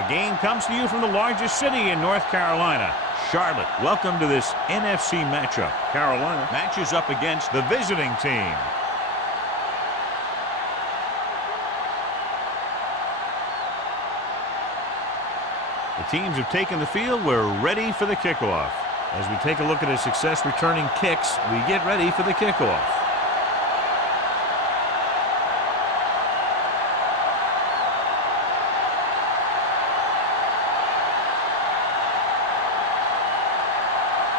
Our game comes to you from the largest city in North Carolina, Charlotte. Welcome to this NFC matchup. Carolina matches up against the visiting team. The teams have taken the field. We're ready for the kickoff. As we take a look at his success returning kicks, we get ready for the kickoff.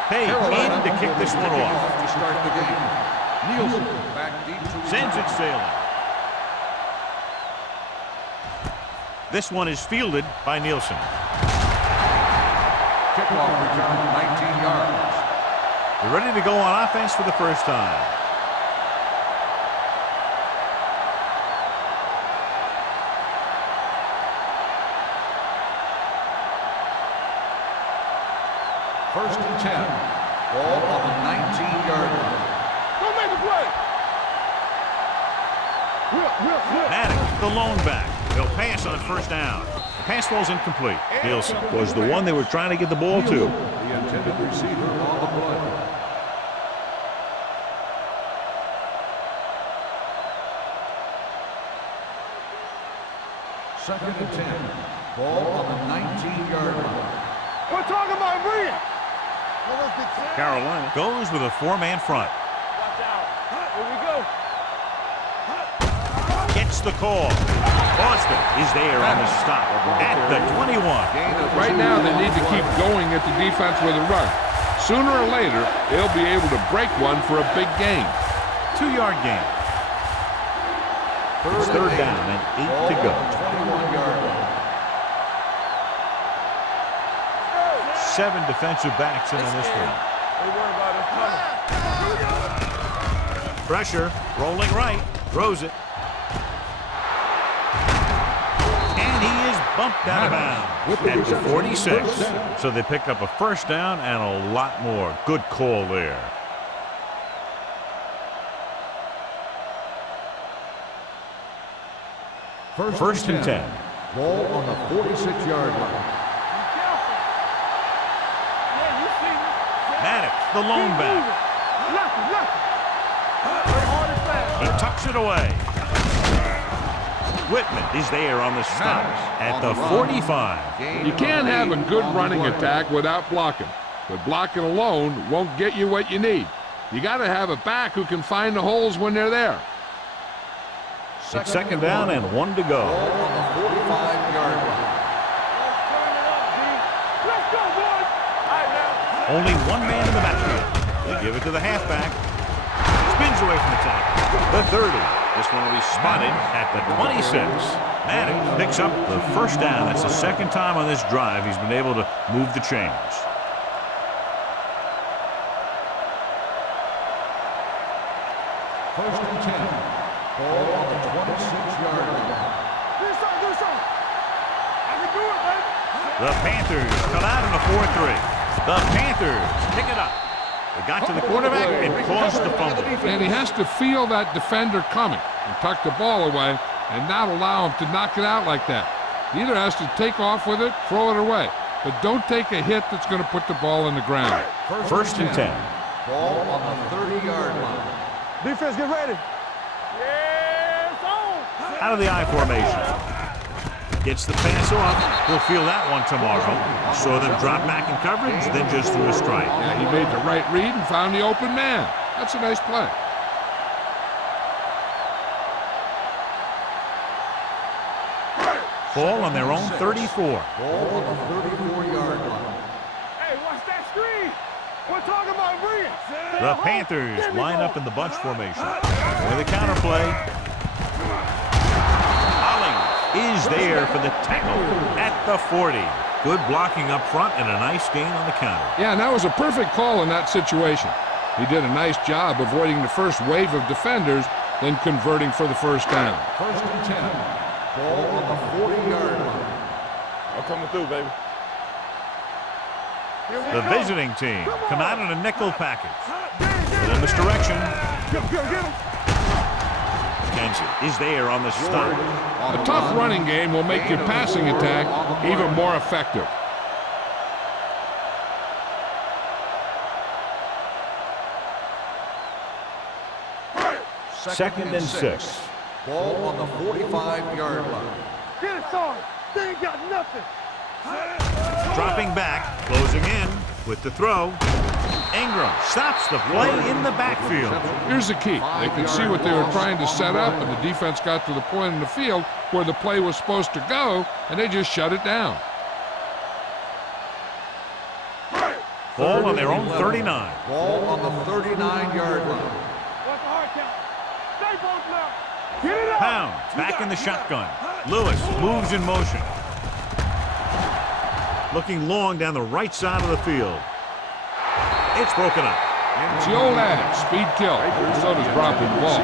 Page in to kick this one off. To start the game. Nielsen back deep to sends it sailing. This one is fielded by Nielsen. Kickoff return 19 yards. They're ready to go on offense for the first time. First and 10. Ball on the 19-yard line. Don't make a play. Maddox, the lone back. They'll pass on first down. The pass falls incomplete. Nielsen was the one they were trying to get the ball to. The intended receiver on the play. Second and 10. Ball on the 19-yard line. We're talking about Bria. Carolina goes with a four-man front. Watch out. Here we go. Gets the call. Boston is there on the stop at the 21. Right now they need to keep going at the defense with a run. Sooner or later, they'll be able to break one for a big gain. 2-yard gain. It's third down and 8 to go. 21-yard line. 7 defensive backs in on this one. They worry about us coming. Pressure, rolling right, throws it. And he is bumped out of bounds at the 46. So they pick up a first down and a lot more. Good call there. First and 10. Ball on the 46-yard line. Maddox, the lone back. He tucks it away. Whitman is there on the stop at the 45. You can't have a good running attack without blocking, but blocking alone won't get you what you need. You got to have a back who can find the holes when they're there. It's second down and 1 to go. Ball on the 45-yard line. Only one man in the backfield. They give it to the halfback. Spins away from the tackle. The 30. This one will be spotted at the 26. Maddox picks up the first down. That's the second time on this drive he's been able to move the chains. First and 10. Ball on the 26-yard line. Do something. I can do it, baby. The Panthers come out in a 4-3. The Panthers pick it up. They got to the quarterback and caused the fumble. And he has to feel that defender coming and tuck the ball away and not allow him to knock it out like that. He either has to take off with it, throw it away, but don't take a hit that's going to put the ball in the ground. First and 10. Ball on the 30-yard line. Defense, get ready. Yeah, it's on. Out of the I formation. Gets the pass off. He'll feel that one tomorrow. Saw them drop back in coverage, then just threw a strike. Yeah, he made the right read and found the open man. That's a nice play. Ball on their own 34. Ball on the 34-yard line. Hey, watch that screen. We're talking about Bria. The Panthers line up in the bunch formation. With a counterplay. Is there for the tackle at the 40. Good blocking up front and a nice gain on the counter. Yeah, and that was a perfect call in that situation. He did a nice job avoiding the first wave of defenders, then converting for the first down. First and 10. Ball on the 40-yard line. I'm coming through, baby. The visiting team come out in a nickel package. With a misdirection. Get him. defensive is there on the stop. A tough running game will make your passing attack even more effective. Second and 6. Ball on the 45-yard line. Get it started. They ain't got nothing. Dropping back, closing in with the throw. Ingram stops the play in the backfield. Here's the key. They could see what they were trying to set up, and the defense got to the point in the field where the play was supposed to go, and they just shut it down. Ball on their own 39. Ball on the 39-yard line. What's the hard count? Stay both now. Get it up. Pounds back in the shotgun. Lewis moves in motion. Looking long down the right side of the field. It's broken up. It's the old adage, speed kill. So does dropping the ball.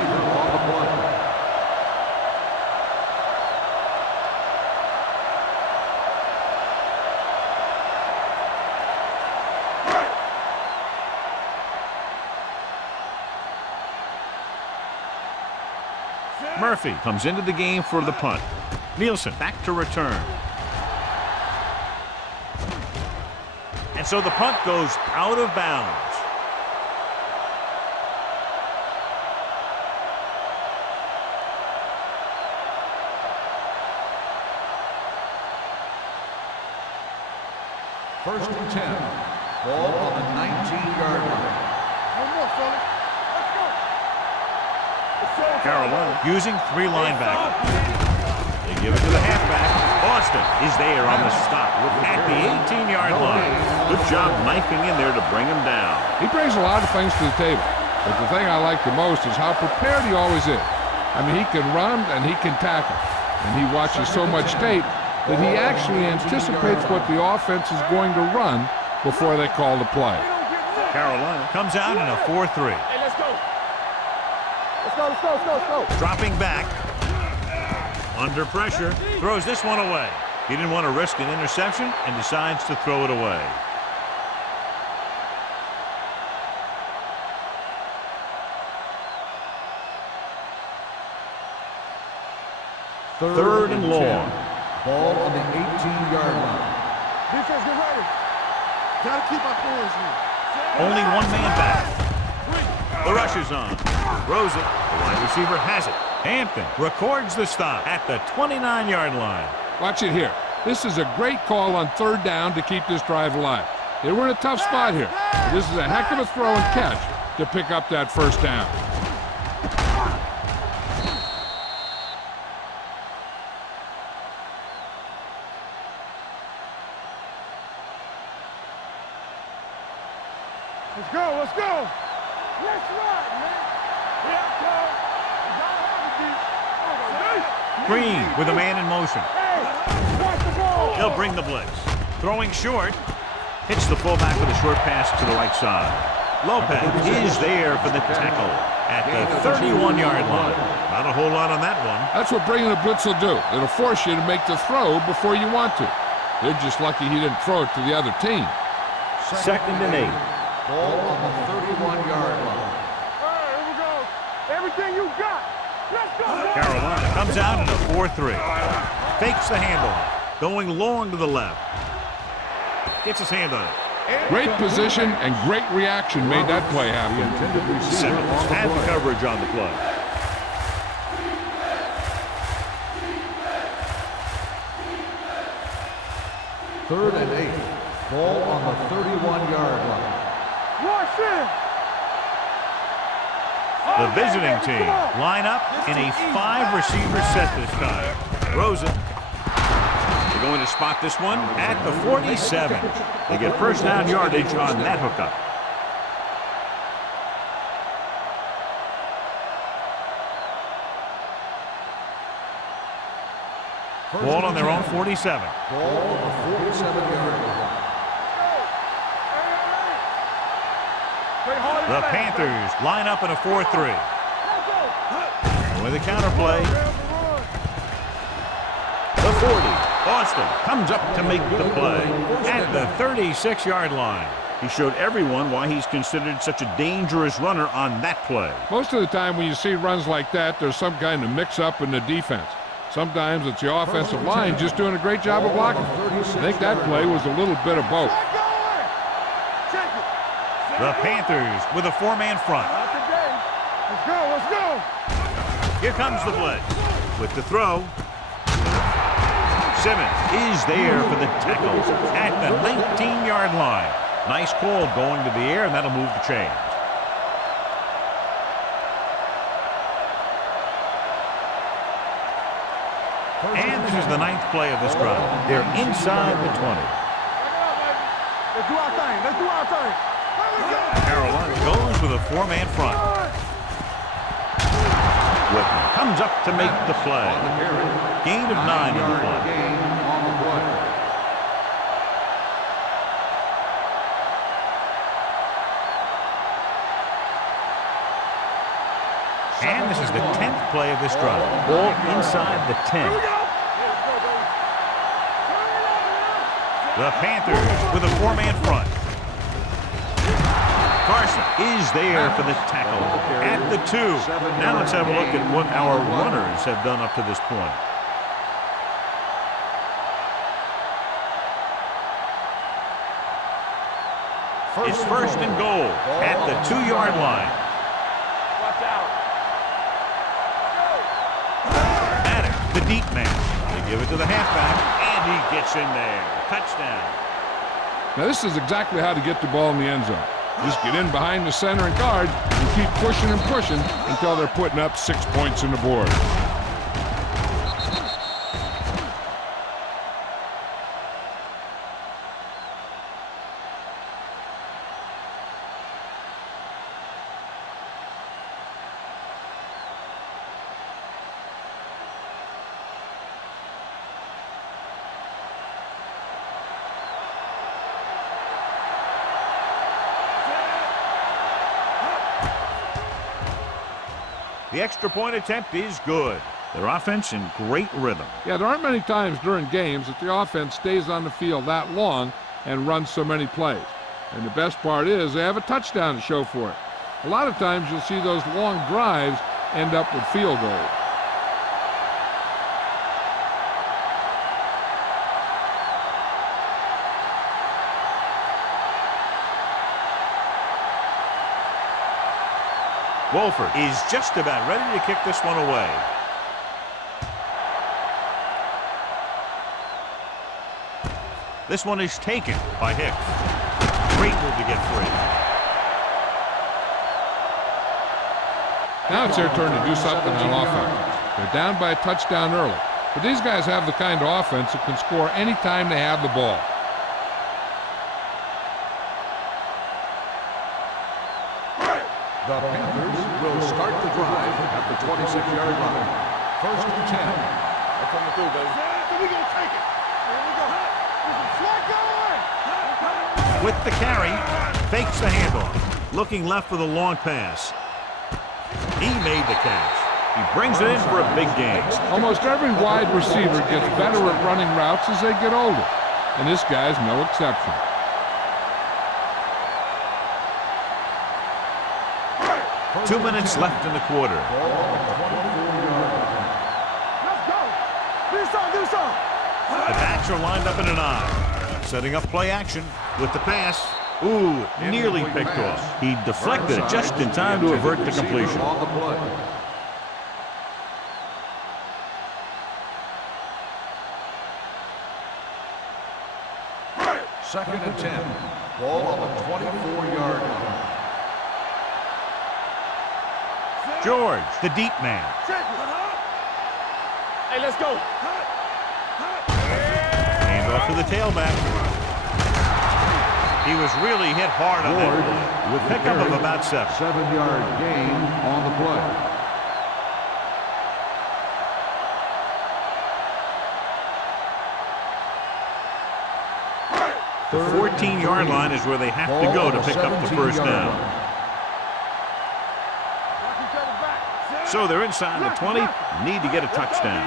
Murphy comes into the game for the punt. Nielsen back to return. And so the punt goes out of bounds. First and 10. Ball on the 19-yard line. One more, fella. Let's go. Carolina using 3 linebackers. They give it to the halfback. Boston is there on the stop at the 18-yard line. Good job knifing in there to bring him down. He brings a lot of things to the table, but the thing I like the most is how prepared he always is. I mean, he can run and he can tackle, and he watches so much tape that he actually anticipates what the offense is going to run before they call the play. Carolina comes out in a 4-3. Hey, let's go. Let's go, let's go, let's go, let's go. Dropping back. Under pressure. Throws this one away. He didn't want to risk an interception and decides to throw it away. Third and long. Ball on the 18-yard line. Defense, get ready. Gotta keep our players here. Only one man back. The rush is on. Throws it. The wide receiver has it. Hampton records the stop at the 29-yard line. Watch it here. This is a great call on third down to keep this drive alive. They were in a tough spot here. This is a heck of a throw and catch to pick up that first down. Let's go, let's go. Let's ride, man. Here I come. Green with a man in motion. Hey, watch the ball. He'll bring the blitz. Throwing short. Hits the fullback with a short pass to the right side. Lopez is there for the tackle at the 31-yard line. Not a whole lot on that one. That's what bringing the blitz will do. It'll force you to make the throw before you want to. They're just lucky he didn't throw it to the other team. Second and 8. Ball on the 31-yard line. All right, here we go. Everything you got. Let's go. Carolina comes out in a 4-3. Fakes the handoff. Going long to the left. Gets his hand on it. Great position and great reaction made that play happen. Simmons had the coverage on the play. Third and 8. Ball on the 31-yard line. Rush in. The visiting team line up in a 5-receiver set this time. Throws it. They're going to spot this one at the 47. They get first down yardage on that hookup. Ball on their own 47. Ball on the 47-yard line. The Panthers line up in a 4-3. With a counterplay. The 40. Boston comes up to make the play at the 36-yard line. He showed everyone why he's considered such a dangerous runner on that play. Most of the time when you see runs like that, there's some kind of mix-up in the defense. Sometimes it's the offensive line just doing a great job of blocking. I think that play was a little bit of both. The Panthers with a four-man front. Let's go, let's go. Here comes the blitz with the throw. Simmons is there for the tackle at the 19-yard line. Nice call going to the air, and that'll move the chains. And this is the 9th play of this drive. They're inside the 20. Let's do our thing. Let's do our thing. Carolina goes with a four-man front. Whitman comes up to make the play. Gain of 9 in the play. And this is the 10th play of this drive. Ball inside the 10. The Panthers with a four-man front. Carson is there for the tackle at the 2. Now let's have a look at what our runners have done up to this point. It's first and goal at the 2-yard line. Watch out. The deep man. They give it to the halfback, and he gets in there. Touchdown. Now this is exactly how to get the ball in the end zone. Just get in behind the center and guard and keep pushing and pushing until they're putting up 6 points on the board. The extra point attempt is good. Their offense in great rhythm. Yeah, there aren't many times during games that the offense stays on the field that long and runs so many plays. And the best part is they have a touchdown to show for it. A lot of times you'll see those long drives end up with field goals. Wolford is just about ready to kick this one away. This one is taken by Hicks. Great move to get free. Now it's their turn to do something on offense. They're down by a touchdown early. But these guys have the kind of offense that can score anytime they have the ball. The Panthers will start the drive at the 26-yard line. First and 10. They're coming through, baby. We're going to take it. Here we go. With the carry, fakes the handoff. Looking left for the long pass. He made the catch. He brings it in for a big gain. Almost every wide receiver gets better at running routes as they get older. And this guy's no exception. Two minutes left in the quarter. Let's go. Do something. The backs are lined up in an I. Setting up play action with the pass. Ooh, nearly picked off. He deflected it just in time to avert the completion. Second and 10. Ball on the 24-yard line. George, the deep man. Hey, let's go. Hand off to the tailback. He was really hit hard on that play. With pickup of about 7. 7-yard gain on the play. The 14-yard line is where they have to go to pick up the first down. So they're inside the 20, need to get a touchdown.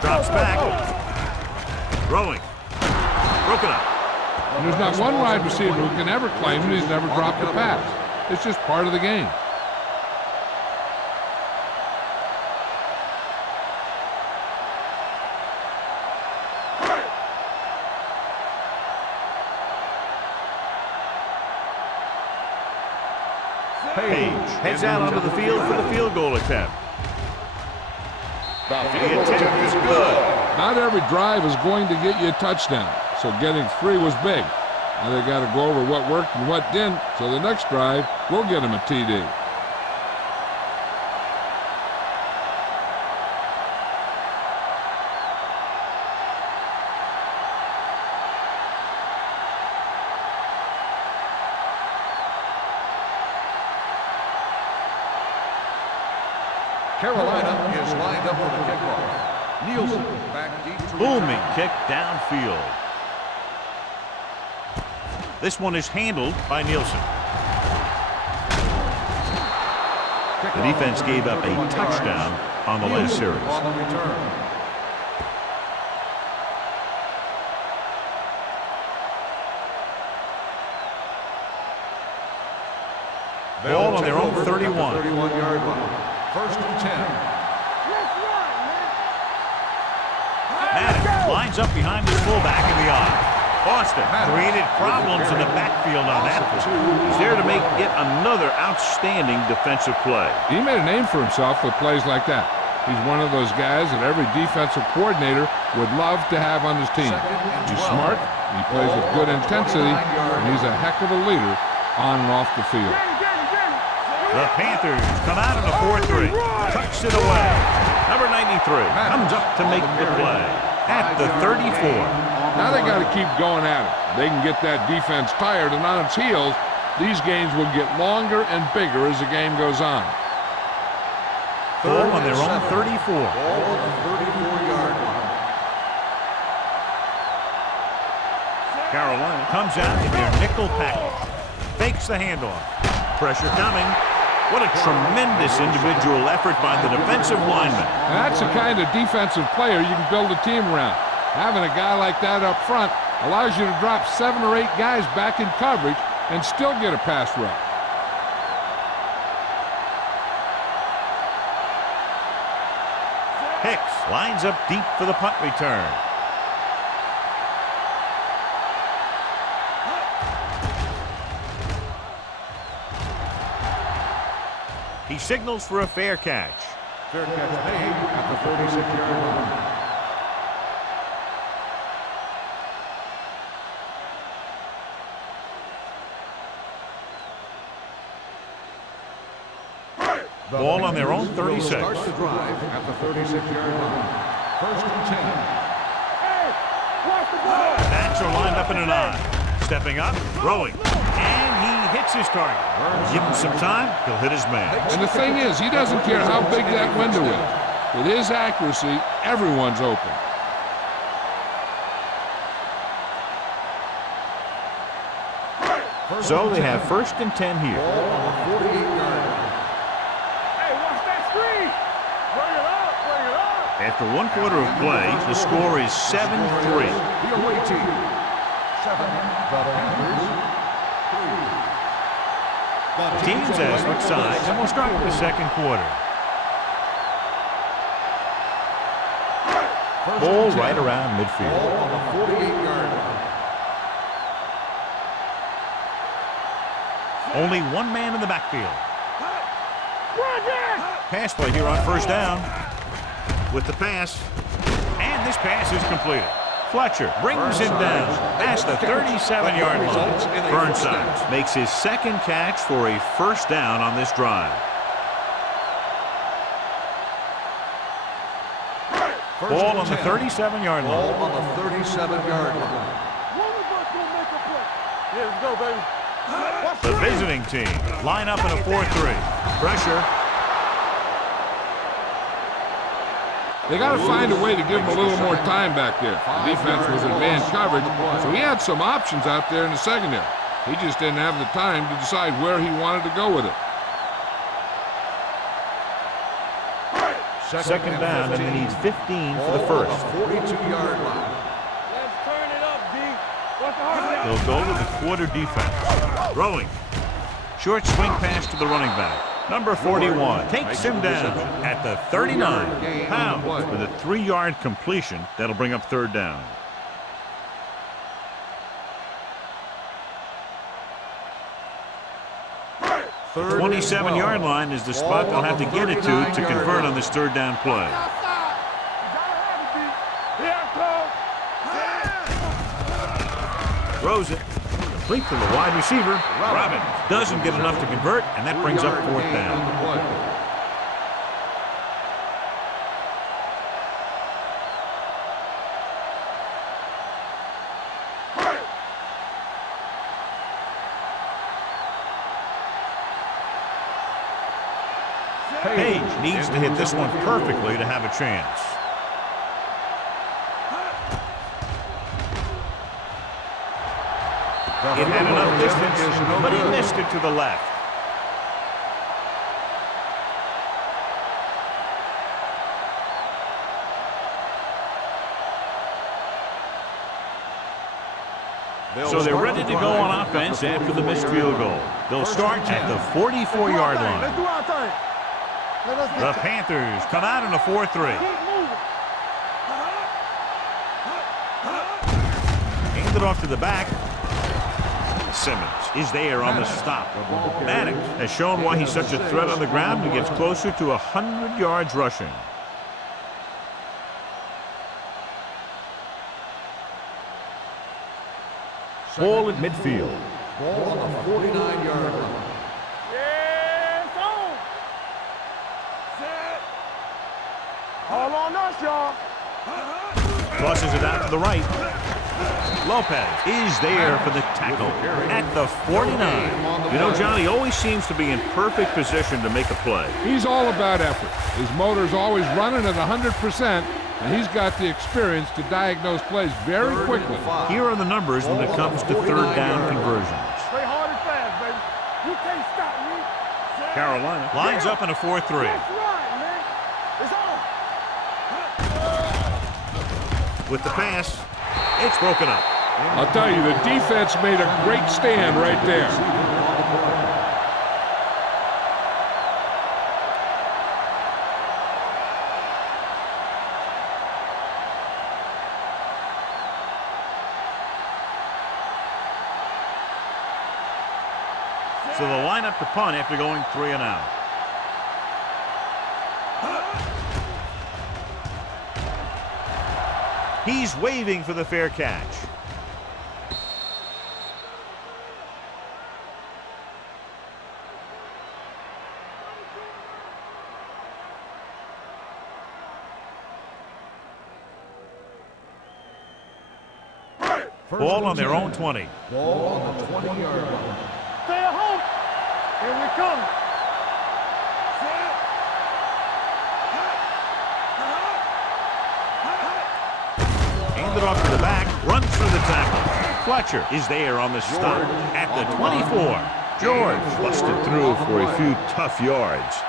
Drops back. Throwing. Broken up. And there's not one wide receiver who can ever claim that he's never dropped a pass. It's just part of the game. Page heads out onto the field for the field goal attempt. The attempt is good. Not every drive is going to get you a touchdown, so getting 3 was big. Now they got to go over what worked and what didn't, so the next drive will get him a TD. Carolina is lined up for the kickoff. Nielsen back deep to Booming kick downfield. This one is handled by Nielsen. The defense gave up a touchdown on the last series. On the return. Ball on their own 31. 31-yard line. First and 10. Maddox lines up behind his fullback in the eye. Boston created problems in the backfield on that one. He's there to make yet another outstanding defensive play. He made a name for himself with plays like that. He's one of those guys that every defensive coordinator would love to have on his team. He's smart, he plays with good intensity, and he's a heck of a leader on and off the field. The Panthers come out in a 4-3. Tucks it away. Number 93 comes up to make the play at the 34. Now they got to keep going at it. They can get that defense tired and on its heels. These games will get longer and bigger as the game goes on. Ball on their own 34. Ball on the 34-yard line. Carolina comes out in their nickel package. Fakes the handoff. Pressure coming. What a tremendous individual effort by the defensive lineman. And that's the kind of defensive player you can build a team around. Having a guy like that up front allows you to drop 7 or 8 guys back in coverage and still get a pass rush. Hicks lines up deep for the punt return. He signals for a fair catch. Fair catch made at the 36-yard line. Ball on their own 36. Start the drive at the 36-yard line. First and 10. Backs are lined up in an I. Stepping up, throwing, and he hits his target. Give him some time, he'll hit his man. And the thing is, he doesn't care how big that window is. With his accuracy, everyone's open. So they have first and 10 here. Ball on the 48-yard line. Hey, watch that screen. Bring it up, bring it up. After 1 quarter of play, the score is 7-3. The away team. 7. The Panthers. 3. Teams as switch sides, and we'll start with the second quarter. Ball right around midfield. Ball on the 48-yard line. Only one man in the backfield. Pass play here on first down. With the pass. And this pass is completed. Fletcher brings him down past the 37-yard line. Burnside makes his second catch for a first down on this drive. Ball on the 37-yard Ball line. on the 37-yard line. One of us gonna make a play. Here we go, baby. The visiting team line up in a 4-3. Pressure. They got to find a way to give him a little more time back there. The defense was in man coverage, so he had some options out there in the secondary. He just didn't have the time to decide where he wanted to go with it. Second down, and they need 15 for the first. 42-yard line. Let's turn it up, D. What's the hard They'll go to the quarter defense. Throwing. Short swing pass to the running back. Number 41 takes him down at the 39. Pound with a 3-yard completion. That'll bring up third down. The 27-yard line is the spot they'll have to get it to convert on this third down play. Throws it. Complete to the wide receiver. Robbins doesn't get enough to convert, and that brings up fourth down. Page needs to hit this one perfectly to have a chance. It had enough distance, but he missed it to the left. So they're ready to go on offense after the missed field goal. They'll start at the 44-yard line. Let's do our thing. The Panthers come out in a 4-3. Hand it off to the back. Simmons is there on the stop. Maddox has shown why he's such a threat on the ground and gets closer to 100 yards rushing. Ball at midfield. Ball on the 49-yard line. Yes, on. Set. All on us, y'all. Crosses it out to the right. Lopez is there for the tackle at the 49. You know, Johnny always seems to be in perfect position to make a play. He's all about effort. His motor's always running at 100%, and he's got the experience to diagnose plays very quickly. Here are the numbers when it comes to third down conversions. Play hard and fast, baby. You can't stop me. Carolina lines up in a 4-3. That's right, man. It's on. With the pass, it's broken up. I'll tell you, the defense made a great stand right there. So they'll line up to punt after going 3 and out. He's waving for the fair catch. Ball on their own 20. Ball on the 20-yard line. Stay at home. Here we come. Hand it off to the back, runs through the tackle. Fletcher is there on the stop at the 24. George busted through for a few tough yards.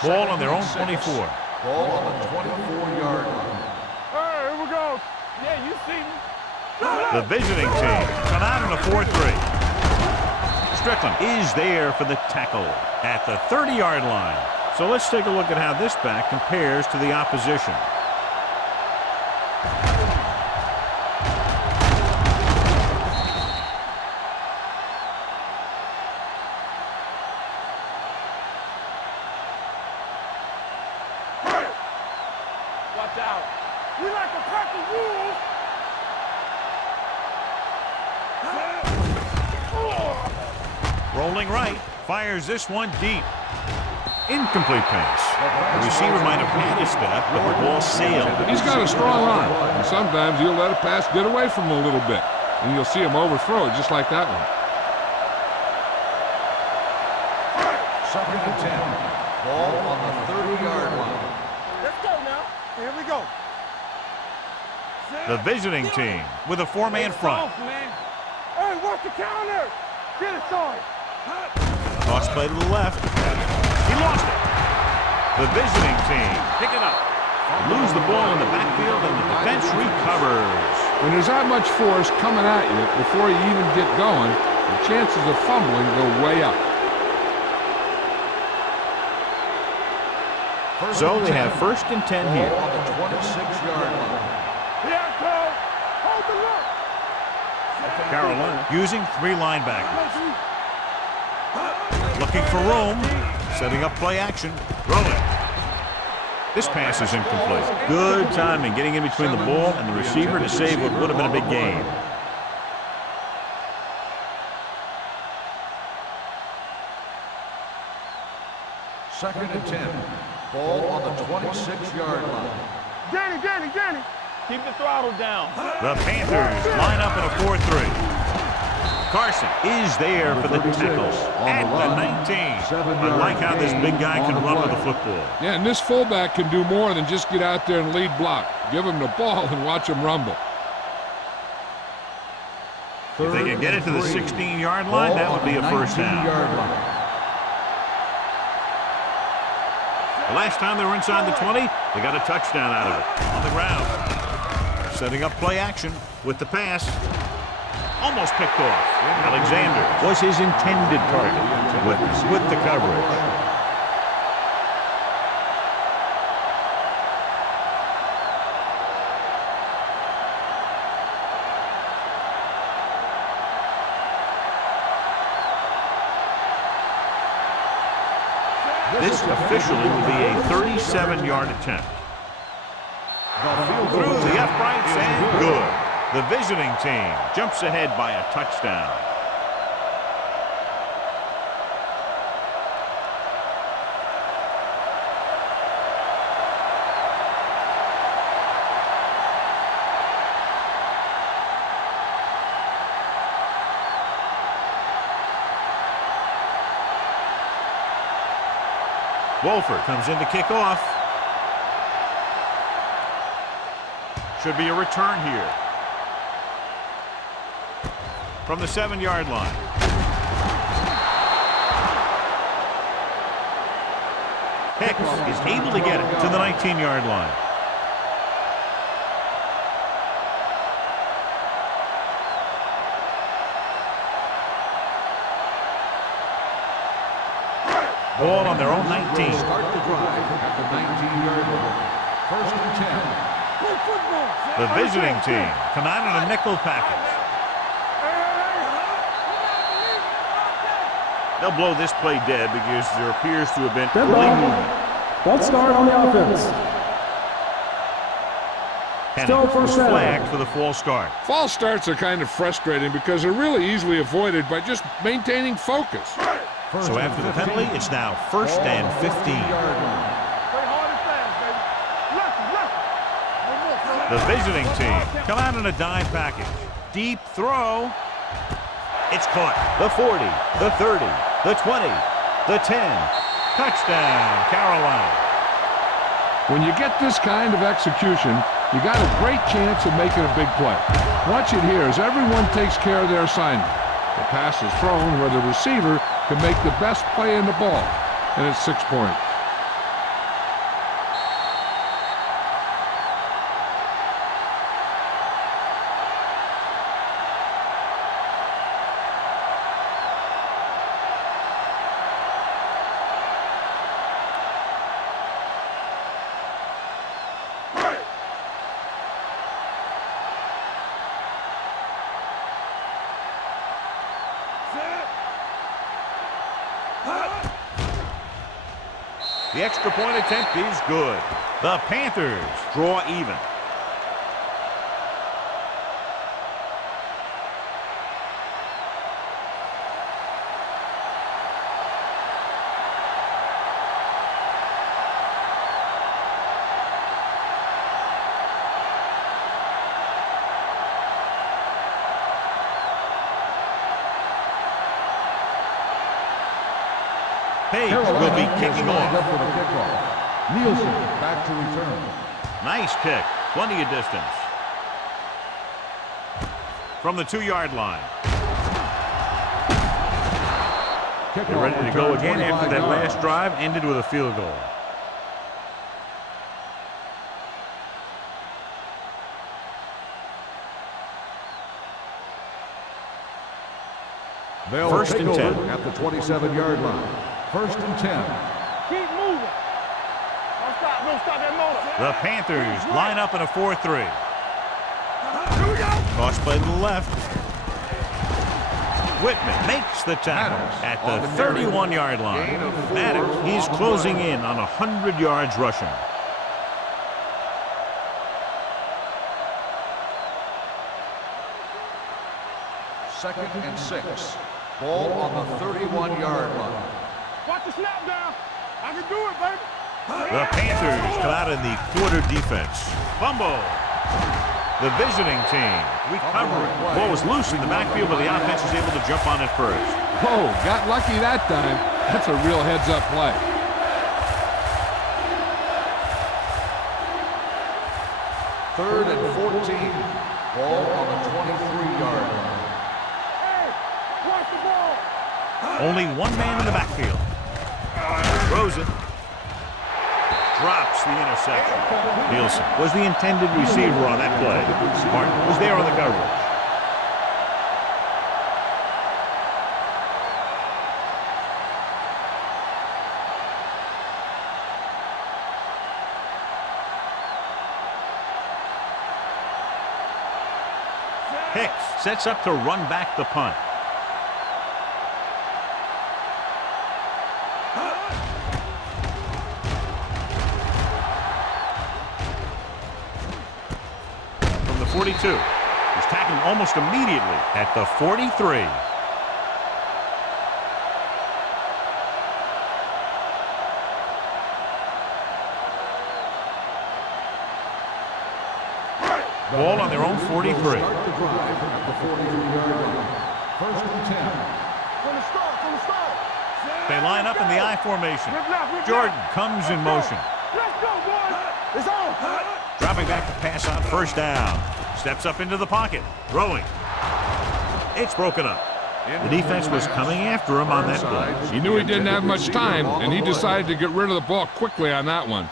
Ball on their own 24. Ball on the 24-yard line. Hey, here we go. Yeah, you see me. The visiting team come out in a 4-3. Strickland is there for the tackle at the 30-yard line. So let's take a look at how this back compares to the opposition. Watch out. We like a pack of wolves. Rolling right, fires this one deep. Incomplete pass. The receiver might have had a step, but the ball sailed. He's got a strong arm, and sometimes he'll let a pass get away from him a little bit, and you'll see him overthrow it just like that one. 2nd and 10. Ball on the 30-yard line. Let's go now. Here we go. The visiting team with a 4-man front. Off, man. Hey, watch the counter. Get it started. Toss play to the left. He lost it. The visiting team pick it up. Lose the ball in the backfield, and the defense recovers. When there's that much force coming at you before you even get going, the chances of fumbling go way up. So they have 1st and 10 here. On the 26-yard line. Here, Cole. Hold the look. Carolina using 3 linebackers. Looking for room. Setting up play action. Rolling. This pass is incomplete. Good timing getting in between the ball and the receiver to save what would have been a big gain. Second and 10. Ball on the 26-yard line. Danny. Keep the throttle down. The Panthers line up in a 4-3. Carson is there for the tackle at the 19. I like how this big guy can run with the football. Yeah, and this fullback can do more than just get out there and lead block. Give him the ball and watch him rumble. If they can get it to the 16-yard line, that would be a first down. The last time they were inside the 20, they got a touchdown out of it on the ground. Setting up play action with the pass. Almost picked off. Alexander was his intended target with the coverage. This officially will be a 37-yard attempt. Through the uprights and good. The visiting team jumps ahead by a touchdown. Wolford comes in to kick off. Should be a return here. From the 7-yard line. Hicks is able to get it to the 19-yard line. Ball on their own 19. Start the drive at the 19-yard line. First and 10. The visiting team come out in a nickel package. They'll blow this play dead because there appears to have been False start on the offense. Still first down. Flagged for the false start. False starts are kind of frustrating because they're really easily avoided by just maintaining focus. So after the penalty, it's now 1st and 15. The visiting team come out in a dime package. Deep throw. It's caught. The 40, the 30, the 20, the 10. Touchdown, Carolina. When you get this kind of execution, you got a great chance of making a big play. Watch it here as everyone takes care of their assignment. The pass is thrown where the receiver can make the best play in the ball, and it's 6 points. The extra point attempt is good. The Panthers draw even. Page will be kicking off. For the kickoff. Nielsen back to return. Nice kick. Plenty of distance. From the 2-yard line. They're ready to go again after that last drive ended with a field goal. They'll First take and over 10. at the 27-yard line. First and 10. Keep moving. Don't stop. Don't stop that motor. The Panthers line up in a 4-3. Cross play to the left. Whitman makes the tackle at the 31-yard line. Maddox, he's closing in on 100 yards rushing. Second and 6. Ball on the 31-yard line. Watch the snap down. I can do it, baby. The Panthers come out in the quarter defense. Fumble. The visiting team recovering. Ball was loose in the backfield, but the offense was able to jump on it first. Oh, got lucky that time. That's a real heads-up play. Third and 14. Ball on the 23-yard line. Hey, watch the ball. Only one man in the backfield. Throws it. Drops the interception. Nielsen was the intended receiver on that play. Martin was there on the coverage. Hicks sets up to run back the punt. From the 42. He's tackled almost immediately at the 43. Ball on their own 43. Start the drive at the 43-yard line. First and 10. From the start. They line up in the I formation. Rip left. Jordan comes in motion. Let's go, boys. It's on. Dropping back to pass on first down. Steps up into the pocket. Throwing. It's broken up. The defense was coming after him on that play. He knew he didn't have much time, and he decided to get rid of the ball quickly on that one.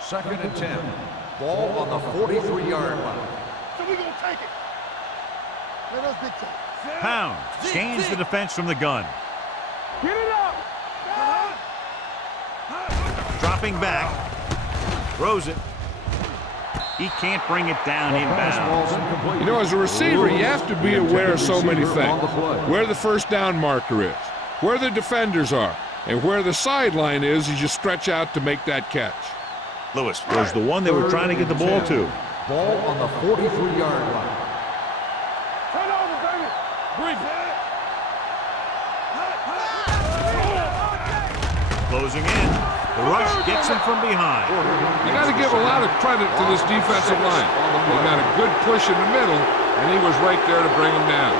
Second and 10. Ball on the 43-yard line. So we gonna take it. Let us dictate. Pound scans the defense from the gun. Get it up. Dropping back. Throws it. He can't bring it down inbounds. You know, as a receiver, you have to be aware of so many things. Where the first down marker is, where the defenders are, and where the sideline is as you stretch out to make that catch. Lewis was the one they were trying to get the ball to. Ball on the 43-yard line. Turn over, baby. Bring it. Closing in. The rush gets him from behind. You got to give a lot of credit to this defensive line. They got a good push in the middle, and he was right there to bring him down.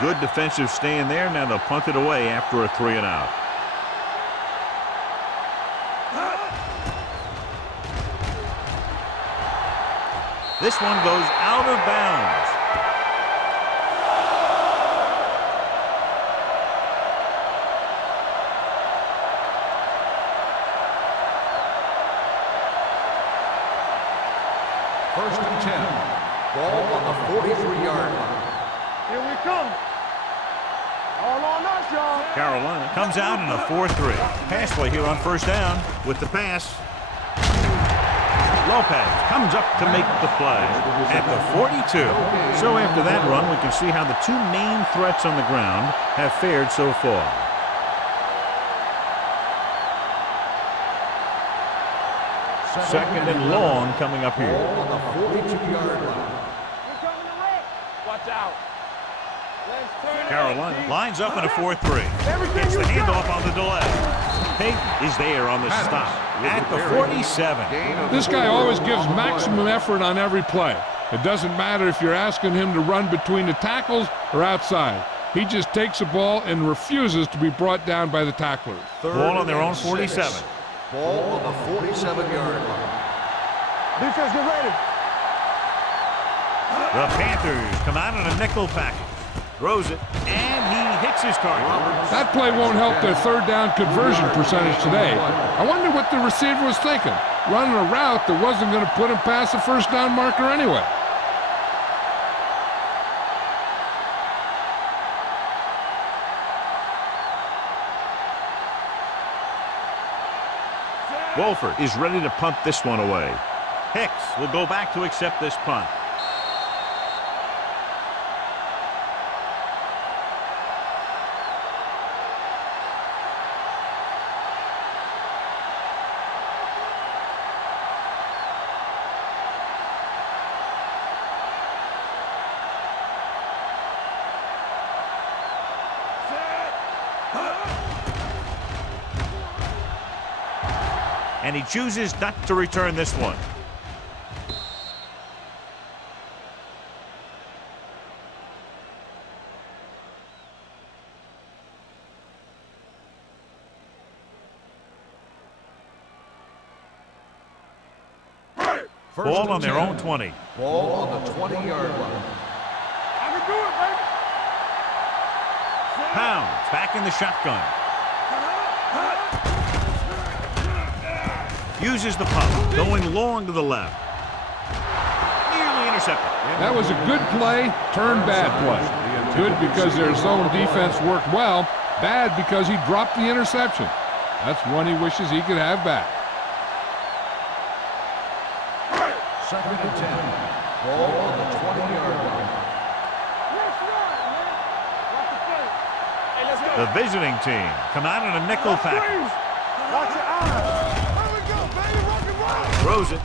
Good defensive stand there. Now they'll punt it away after a 3-and-out. This one goes out of bounds. First and 10. Ball on the 43-yard line. Here we come. All on us, y'all. Carolina comes out in a 4-3. Pass play here on first down with the pass. Lopez comes up to make the play at the 42. So after that run, we can see how the two main threats on the ground have fared so far. Second and long coming up here. Ball on the 42-yard line. Here coming the rush. Watch out. Let's turn Carolina lines up in a 4-3. Gets the handoff on the delay. Payton is there on the stop at the 47. This guy always gives maximum effort on every play. It doesn't matter if you're asking him to run between the tackles or outside. He just takes the ball and refuses to be brought down by the tacklers. Ball on their own 47. Ball on the 47-yard line. Defense, get ready. The Panthers come out in a nickel package. Throws it, and he hits his target. That play won't help their third down conversion percentage today. I wonder what the receiver was thinking, running a route that wasn't going to put him past the first down marker anyway. Wolford is ready to punt this one away. Hicks will go back to accept this punt. And he chooses not to return this one. Ball on their own 20. Ball on the 20-yard line. I can do it, baby. Pounds back in the shotgun. Uses the pump, going long to the left. Nearly intercepted. That was a good play, turned bad play. Good because their zone defense worked well. Bad because he dropped the interception. That's one he wishes he could have back. 2nd and 10. Ball on the 20-yard line. Hey, let's go. The visiting team come out in a nickel package. Watch your eyes. Here we go, baby. Rock and roll. Throws it.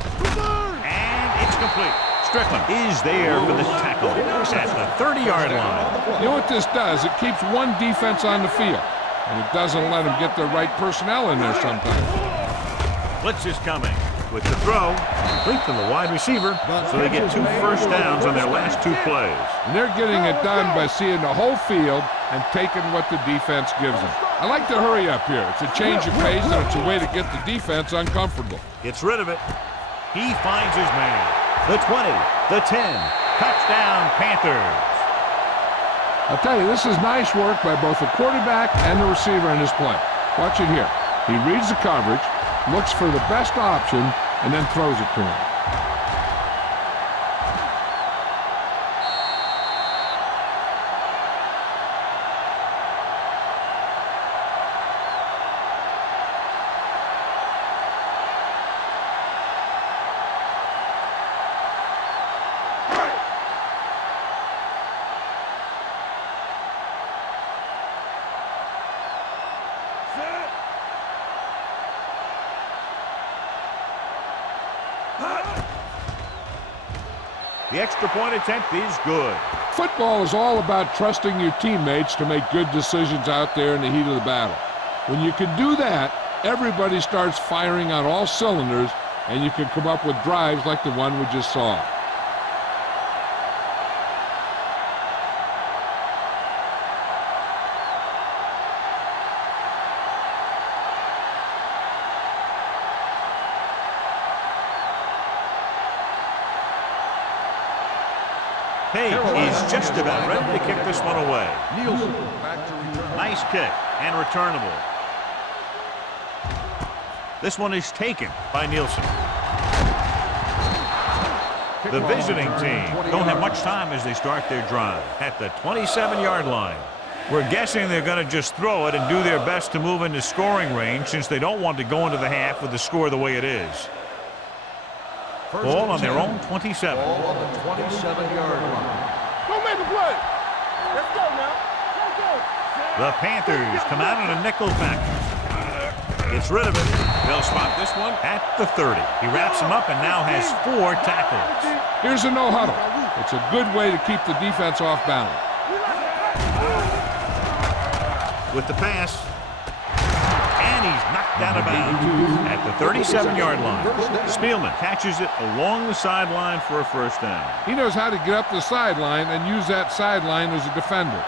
And it's complete. Strickland is there for the tackle at the 30-yard line. You know what this does? It keeps one defense on the field, and it doesn't let them get the right personnel in there sometimes. Blitz is coming with the throw. Complete to the wide receiver, so they get 2 first downs on their last 2 plays. And they're getting it done by seeing the whole field and taking what the defense gives them. I like to hurry up here. It's a change of pace, and it's a way to get the defense uncomfortable. Gets rid of it. He finds his man. The 20, the 10. Touchdown, Panthers. I'll tell you, this is nice work by both the quarterback and the receiver in this play. Watch it here. He reads the coverage, looks for the best option, and then throws it to him. The extra point attempt is good. Football is all about trusting your teammates to make good decisions out there in the heat of the battle. When you can do that, everybody starts firing on all cylinders, and you can come up with drives like the one we just saw. Page is just about ready to kick this one away. Nielsen back to return. Nice kick and returnable. This one is taken by Nielsen. The visiting team don't have much time as they start their drive at the 27-yard line. We're guessing they're going to just throw it and do their best to move into scoring range since they don't want to go into the half with the score the way it is. Ball on their own 27. Ball on the 27-yard line. Don't make a play. Let's go now. Let's go. The Panthers come out in a nickel package. Gets rid of it. They'll spot this one at the 30. He wraps him up and now has 4 tackles. Here's a no huddle. It's a good way to keep the defense off balance. With the pass. And he's knocked out of bounds at the 37-yard line. Spielman catches it along the sideline for a first down. He knows how to get up the sideline and use that sideline as a defender.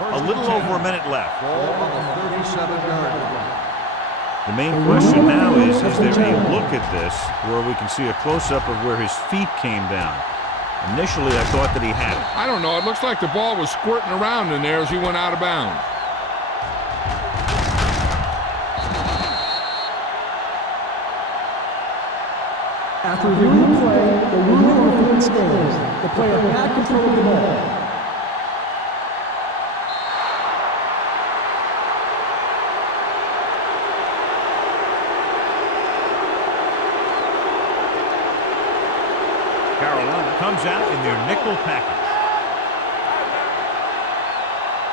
A little over a minute left. Ball on the 37-yard line. The main question now is there a look at this where we can see a close-up of where his feet came down? Initially, I thought that he had it. I don't know. It looks like the ball was squirting around in there as he went out of bounds. After reviewing the play, the ruling on the field stands. The player had control of the ball. Carolina comes out in their nickel package.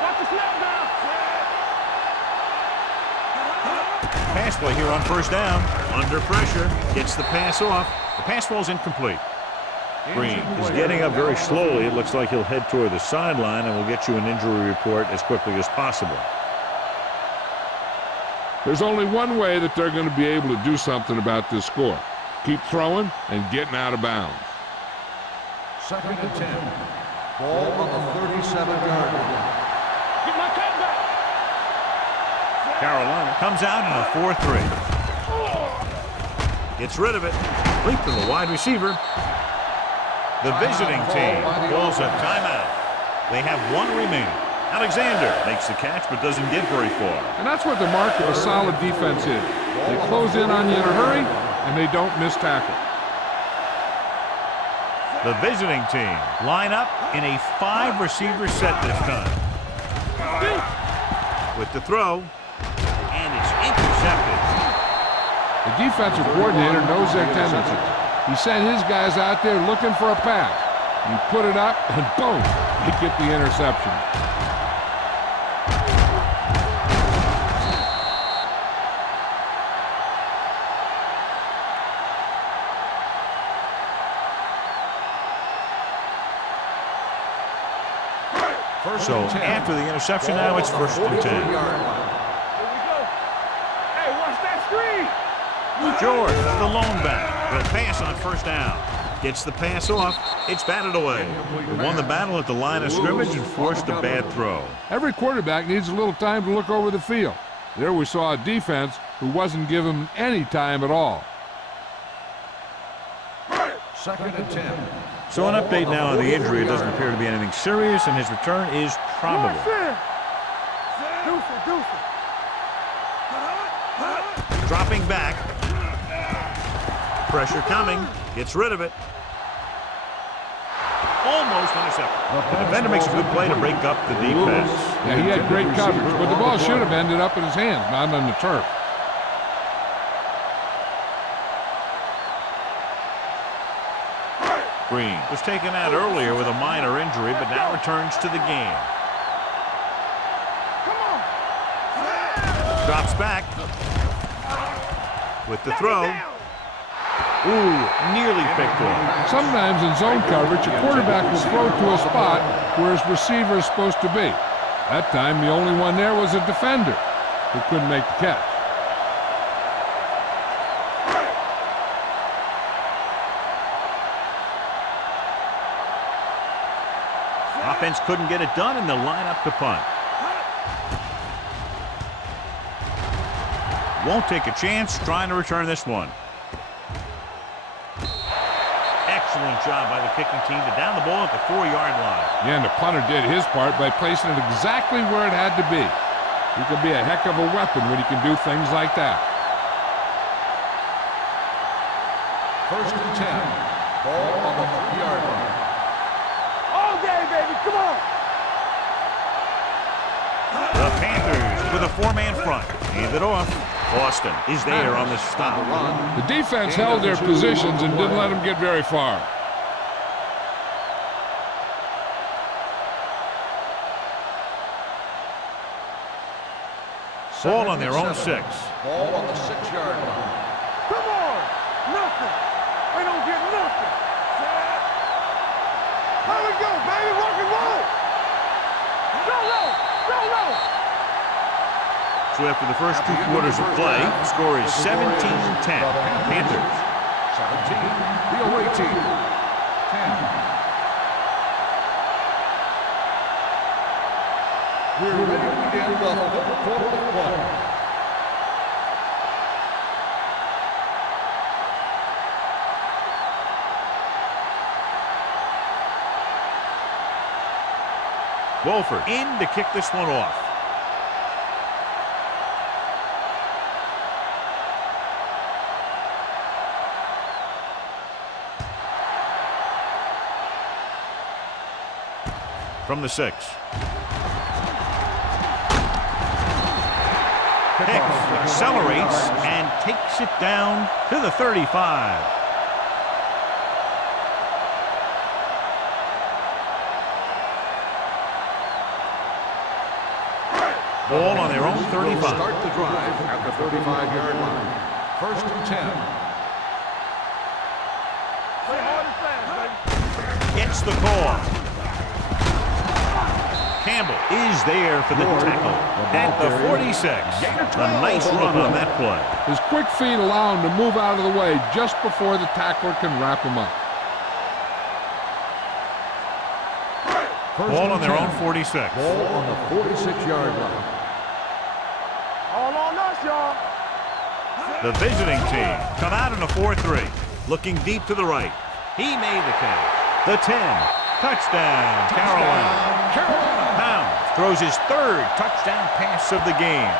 Watch the snap now. Pass play here on first down. Under pressure. Gets the pass off. The pass falls incomplete. Green is getting up very slowly. It looks like he'll head toward the sideline, and we'll get you an injury report as quickly as possible. There's only one way that they're going to be able to do something about this score. Keep throwing and getting out of bounds. 2nd and 10. Ball on the 37-yard line. Get my cat back. Carolina comes out in a 4-3. Gets rid of it. Leap to the wide receiver. The visiting team calls a timeout. They have one remaining. Alexander makes the catch but doesn't get very far. And that's what the mark of a solid defense is. They close in on you in a hurry, and they don't miss tackle. The visiting team line up in a 5-receiver set this time. With the throw, and it's intercepted. The defensive coordinator knows their tendencies. He sent his guys out there looking for a pass. He put it up, and boom, they get the interception. So after the interception, now it's 1st and 10. Here we go. Hey, watch that screen. George, the lone back, will pass on first down. Gets the pass off. It's batted away. He won the battle at the line of scrimmage and forced a bad throw. Every quarterback needs a little time to look over the field. There we saw a defense who wasn't given any time at all. 2nd and 10. So an update now on the injury. It doesn't appear to be anything serious, and his return is probable. Dropping back. Pressure coming. Gets rid of it. Almost intercepted. The defender makes a good play to break up the defense. Yeah, he had great coverage, but the ball should have ended up in his hands, not on the turf. Green was taken out earlier with a minor injury, but now returns to the game. Drops back with the throw. Ooh, nearly picked off. Sometimes in zone coverage, a quarterback will throw to a spot where his receiver is supposed to be. That time, the only one there was a defender who couldn't make the catch. Offense couldn't get it done, and they'll line up to punt. Won't take a chance trying to return this one. Excellent job by the kicking team to down the ball at the 4-yard line. Yeah, and the punter did his part by placing it exactly where it had to be. He can be a heck of a weapon when he can do things like that. 1st and 10. Ball on the 3-yard line. All day, baby. Come on. The Panthers with a 4-man front. Hand it off. Boston is there on the stop. The defense held their positions and didn't let them get very far. Ball on their own 6. Ball on the 6-yard line. Come on. Nothing. They don't get nothing. How we go, baby? Rock and roll. Go low. Go low. So after the first 2 quarters of play, the score is 17-10. Panthers. 17. The away team. 10. We're ready to begin the 4th quarter of play. Wolford in to kick this one off. From the 6. Hicks accelerates and takes it down to the 35. Ball on their own 35. Start the drive at the 35-yard line. 1st and 10. Gets the call. Campbell is there for the tackle at the 46. A nice run on that play. His quick feet allow him to move out of the way just before the tackler can wrap him up. Ball on their own 46. Ball on the 46-yard line. All on us, y'all. The visiting team come out in a 4-3. Looking deep to the right. He made the catch. The 10. Touchdown, Carolina. Pounds throws his 3rd touchdown pass of the game.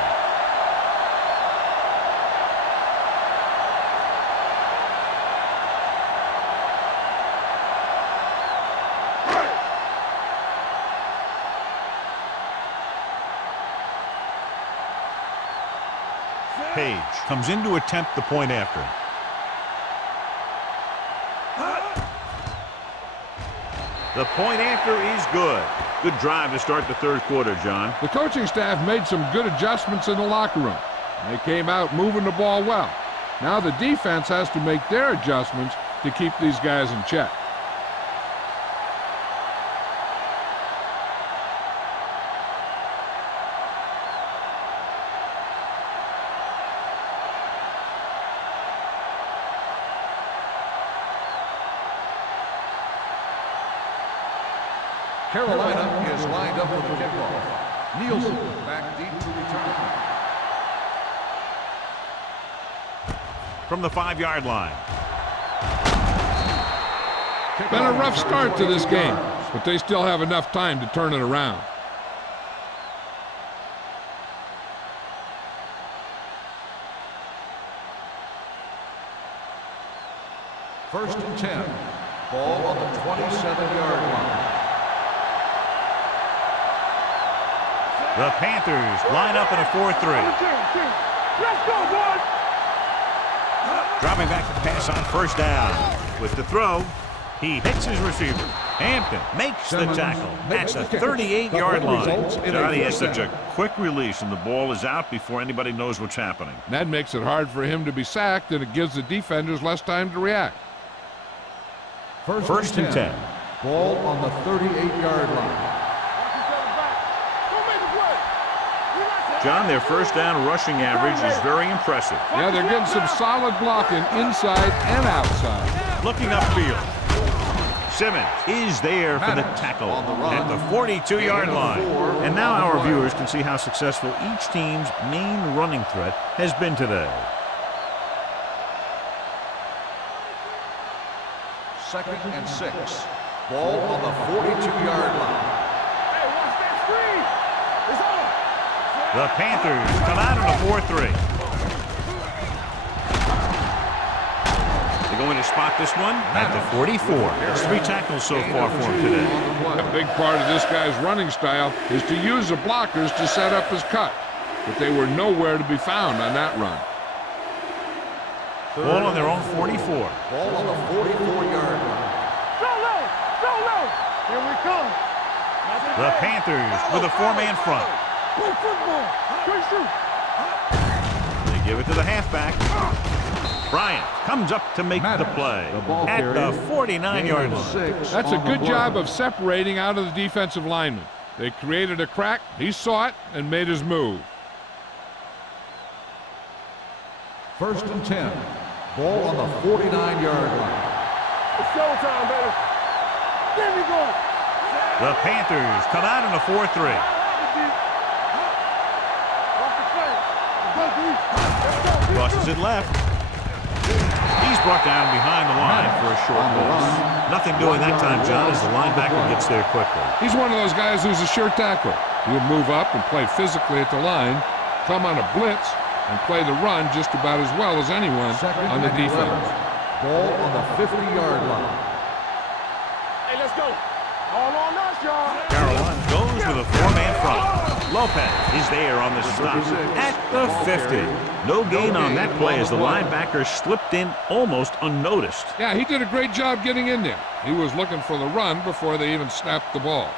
Page comes in to attempt the point after. The point after is good. Good drive to start the 3rd quarter, John. The coaching staff made some good adjustments in the locker room. They came out moving the ball well. Now the defense has to make their adjustments to keep these guys in check. Carolina is lined up for the kickoff. Nielsen back deep to return. From the 5-yard line. Been a rough start to this game, but they still have enough time to turn it around. First and 10. Ball on the 27-yard line. The Panthers line up in a 4-3. Let's go, boys. Dropping back to pass on 1st down. With the throw, he hits his receiver. Hampton makes the tackle at the 38-yard line. Johnny has such a quick release, and the ball is out before anybody knows what's happening. That makes it hard for him to be sacked, and it gives the defenders less time to react. First and 10. Ball on the 38-yard line. John, their 1st down rushing average is very impressive. Yeah, they're getting some solid blocking inside and outside. Looking upfield. Simmons is there for the tackle at the 42-yard line. And now our viewers can see how successful each team's main running threat has been today. 2nd and 6. Ball on the 42-yard line. Hey, watch that screen. It's on. The Panthers come out in a 4-3. They're going to spot this one at the 44. There's 3 tackles so far for him today. A big part of this guy's running style is to use the blockers to set up his cut, but they were nowhere to be found on that run. Ball on their own 44. Ball on the 44-yard line. Go low. Go low. Here we come. The Panthers with a 4-man front. Play football. Quick shoot. They give it to the halfback. Bryant comes up to make the play at the 49-yard line. That's a good job of separating out of the defensive lineman. They created a crack, he saw it, and made his move. 1st and 10. Ball on the 49-yard line. It's showtime, baby. There we go. The Panthers come out in a 4-3. Crosses it left. He's He's brought down behind the line for a short loss. Nothing doing that time, John, as the linebacker gets there quickly. He's one of those guys who's a sure tackler. He'll move up and play physically at the line, come on a blitz, and play the run just about as well as anyone on the defense. Ball on the 50-yard line. Hey, let's go. All on us, y'all. Carolina goes with a four-man front. Lopez is there on the stop at the 50. No gain on that play as the linebacker slipped in almost unnoticed. Yeah, he did a great job getting in there. He was looking for the run before they even snapped the ball.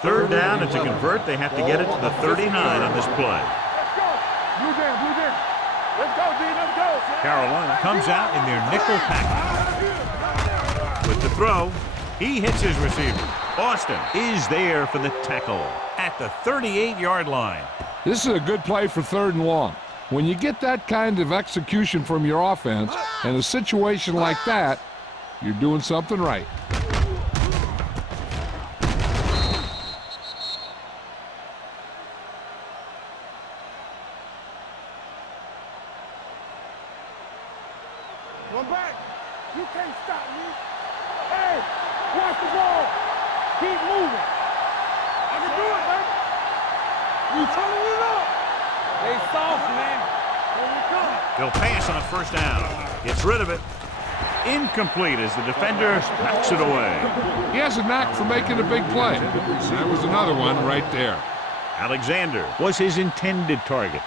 Third down, and to convert, they have to get it to the 39 on this play. Let's go. Blue jam, blue jam. Let's go, D. Let's go. Carolina comes out in their nickel package. With the throw, he hits his receiver. Austin is there for the tackle at the 38-yard line. This is a good play for 3rd and long. When you get that kind of execution from your offense in a situation like that, you're doing something right. Run back. You can't stop me. Hey, watch the ball. Keep moving. I can do it, baby. You turning it up. They soft, man. Here we come. They'll pass on 1st down. Gets rid of it. Incomplete as the defender knocks it away. He has a knack for making a big play. That was another one right there. Alexander was his intended target.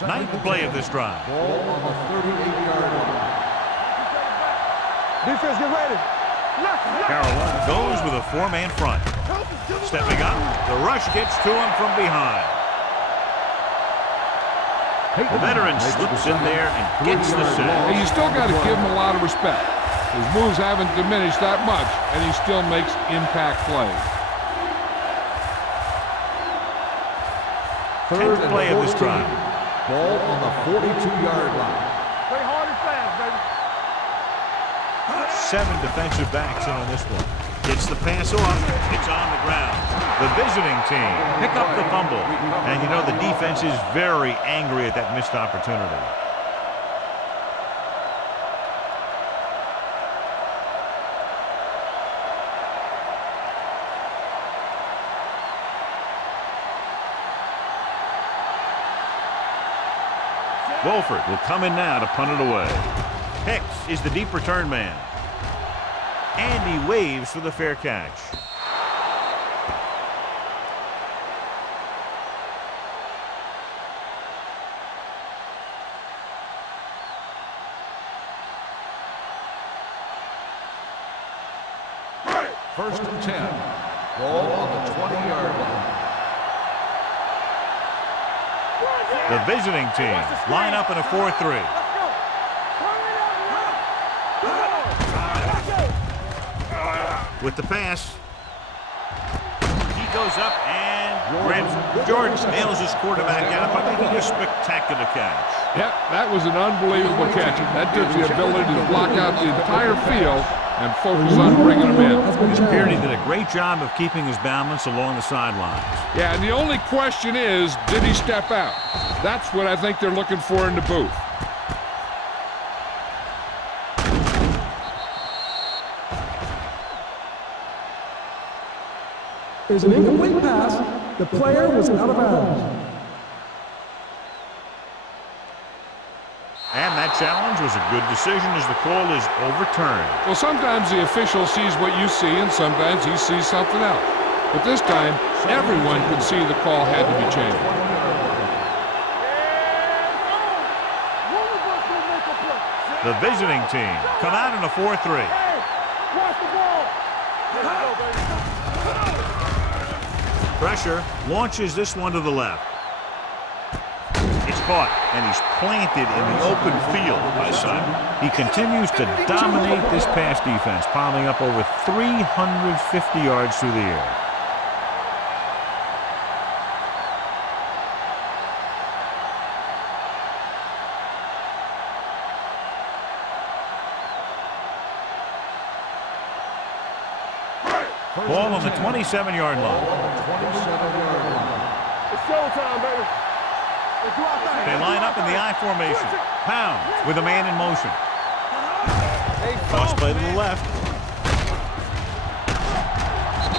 9th play of this drive. Ball on the 38-yard line. Defense, get ready. Carolina goes with a four-man front. Stepping up, the rush gets to him from behind. The veteran slips in there and gets the sack. Hey, you still got to give him a lot of respect. His moves haven't diminished that much, and he still makes impact plays. 10th play of this drive. Ball on the 42-yard line. Play hard and fast, baby. 7 defensive backs in on this one. Gets the pass off. It's on the ground. The visiting team pick up the fumble. And you know the defense is very angry at that missed opportunity. Wolford will come in now to punt it away. Hicks is the deep return man. And he waves for the fair catch. First and 10. Ball on the 20-yard line. The visiting team line up in a 4-3. With the pass, he goes up and grabs it. Jordan nails his quarterback out by making a spectacular catch. Yep, that was an unbelievable catch. That gives you the ability to block out the entire field and focus on bringing them in. It appeared he did a great job of keeping his balance along the sidelines. Yeah, and the only question is, did he step out? That's what I think they're looking for in the booth. There's an incomplete pass. The player was out of bounds. And that challenge was a good decision as the call is overturned. Well, sometimes the official sees what you see, and sometimes he sees something else. But this time, everyone could see the call had to be changed. The visiting team come out in a 4-3. Watch the ball. Pressure launches this one to the left. It's caught, and he's planted in the open field by Simon. He continues to dominate this pass defense, piling up over 350 yards through the air. Ball on the 27-yard line. It's showtime, baby. They line up in the I formation. Pounds with a man in motion. Cross play to the left.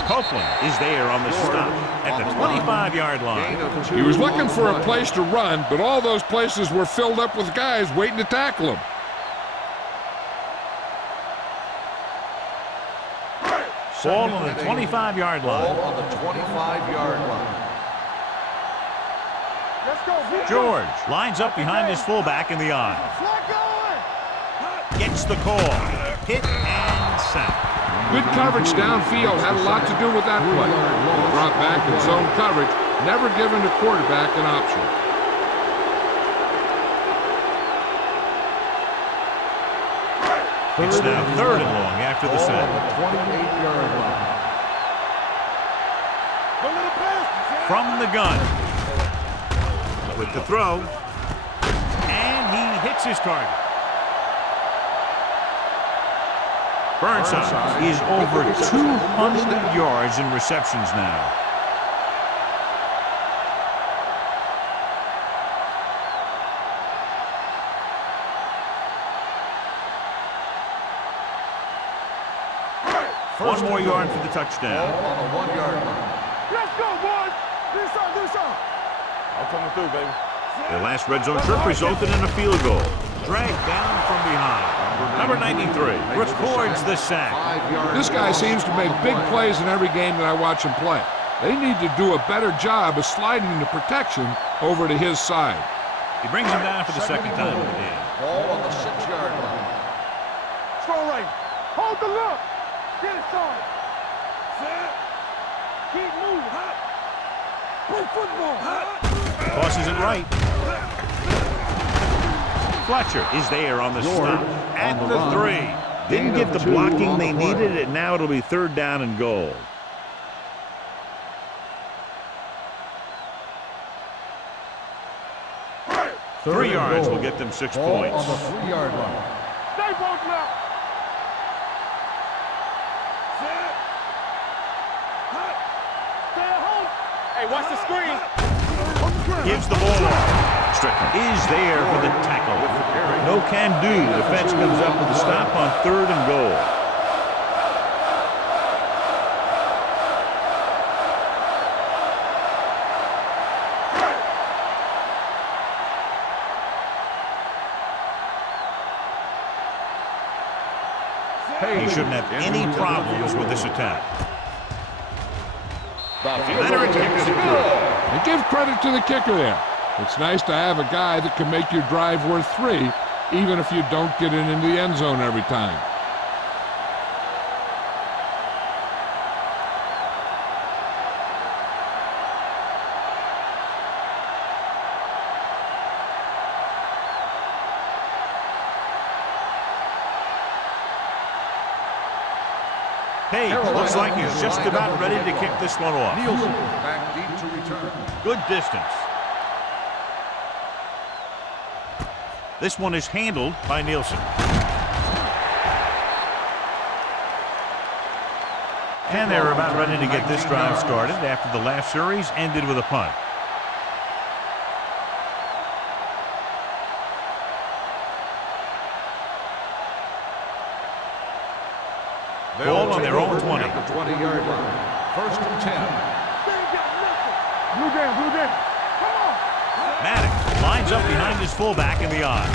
Copeland is there on the stop at the 25-yard line. He was looking for a place to run, but all those places were filled up with guys waiting to tackle him. Ball on the 25-yard line. Ball on the 25-yard line. George lines up behind his fullback in the I. Gets the call. Hit and sack. Good coverage downfield had a lot to do with that play. Brought back in zone coverage, never giving the quarterback an option. It's now 3rd and long after the sack. 28-yard line. From the gun. With the throw. And he hits his target. Burnside is over 200 yards in receptions now. One more yard for the touchdown. Ball on the 1-yard line. Let's go, boys. Do something. I'm coming through, baby. The last red zone trip resulted in a field goal. Dragged down from behind. Number 93 records the sack. This guy seems to make big plays in every game that I watch him play. They need to do a better job of sliding the protection over to his side. He brings him down for the second time of the game. Ball on the 6-yard line. Strong right. Hold the look. Get it started. Set. Keep moving. Play football. Tosses it right. Fletcher is there on the stop at the 3. Didn't get the blocking they needed, and now it'll be 3rd down and goal. Three yards will get them 6 Ball points. on the 3-yard line. Stay both now. Set. Stay at home. Hey, watch the screen. Gives the ball off. Strickland is there for the tackle. No can do. The defense comes up with a stop on 3rd and goal. He shouldn't have any problems with this attack. Leonard kicks it good. And give credit to the kicker there. It's nice to have a guy that can make your drive worth 3, even if you don't get it into the end zone every time. Hey, looks like he's just about ready to kick this one off. Nielsen back deep to return. Good distance. This one is handled by Nielsen. And they're about ready to get this drive started after the last series ended with a punt. Ball on their own 20. At the 20-yard line. 1st and 10. Blue down. Come on. Maddox lines up behind his fullback in the I.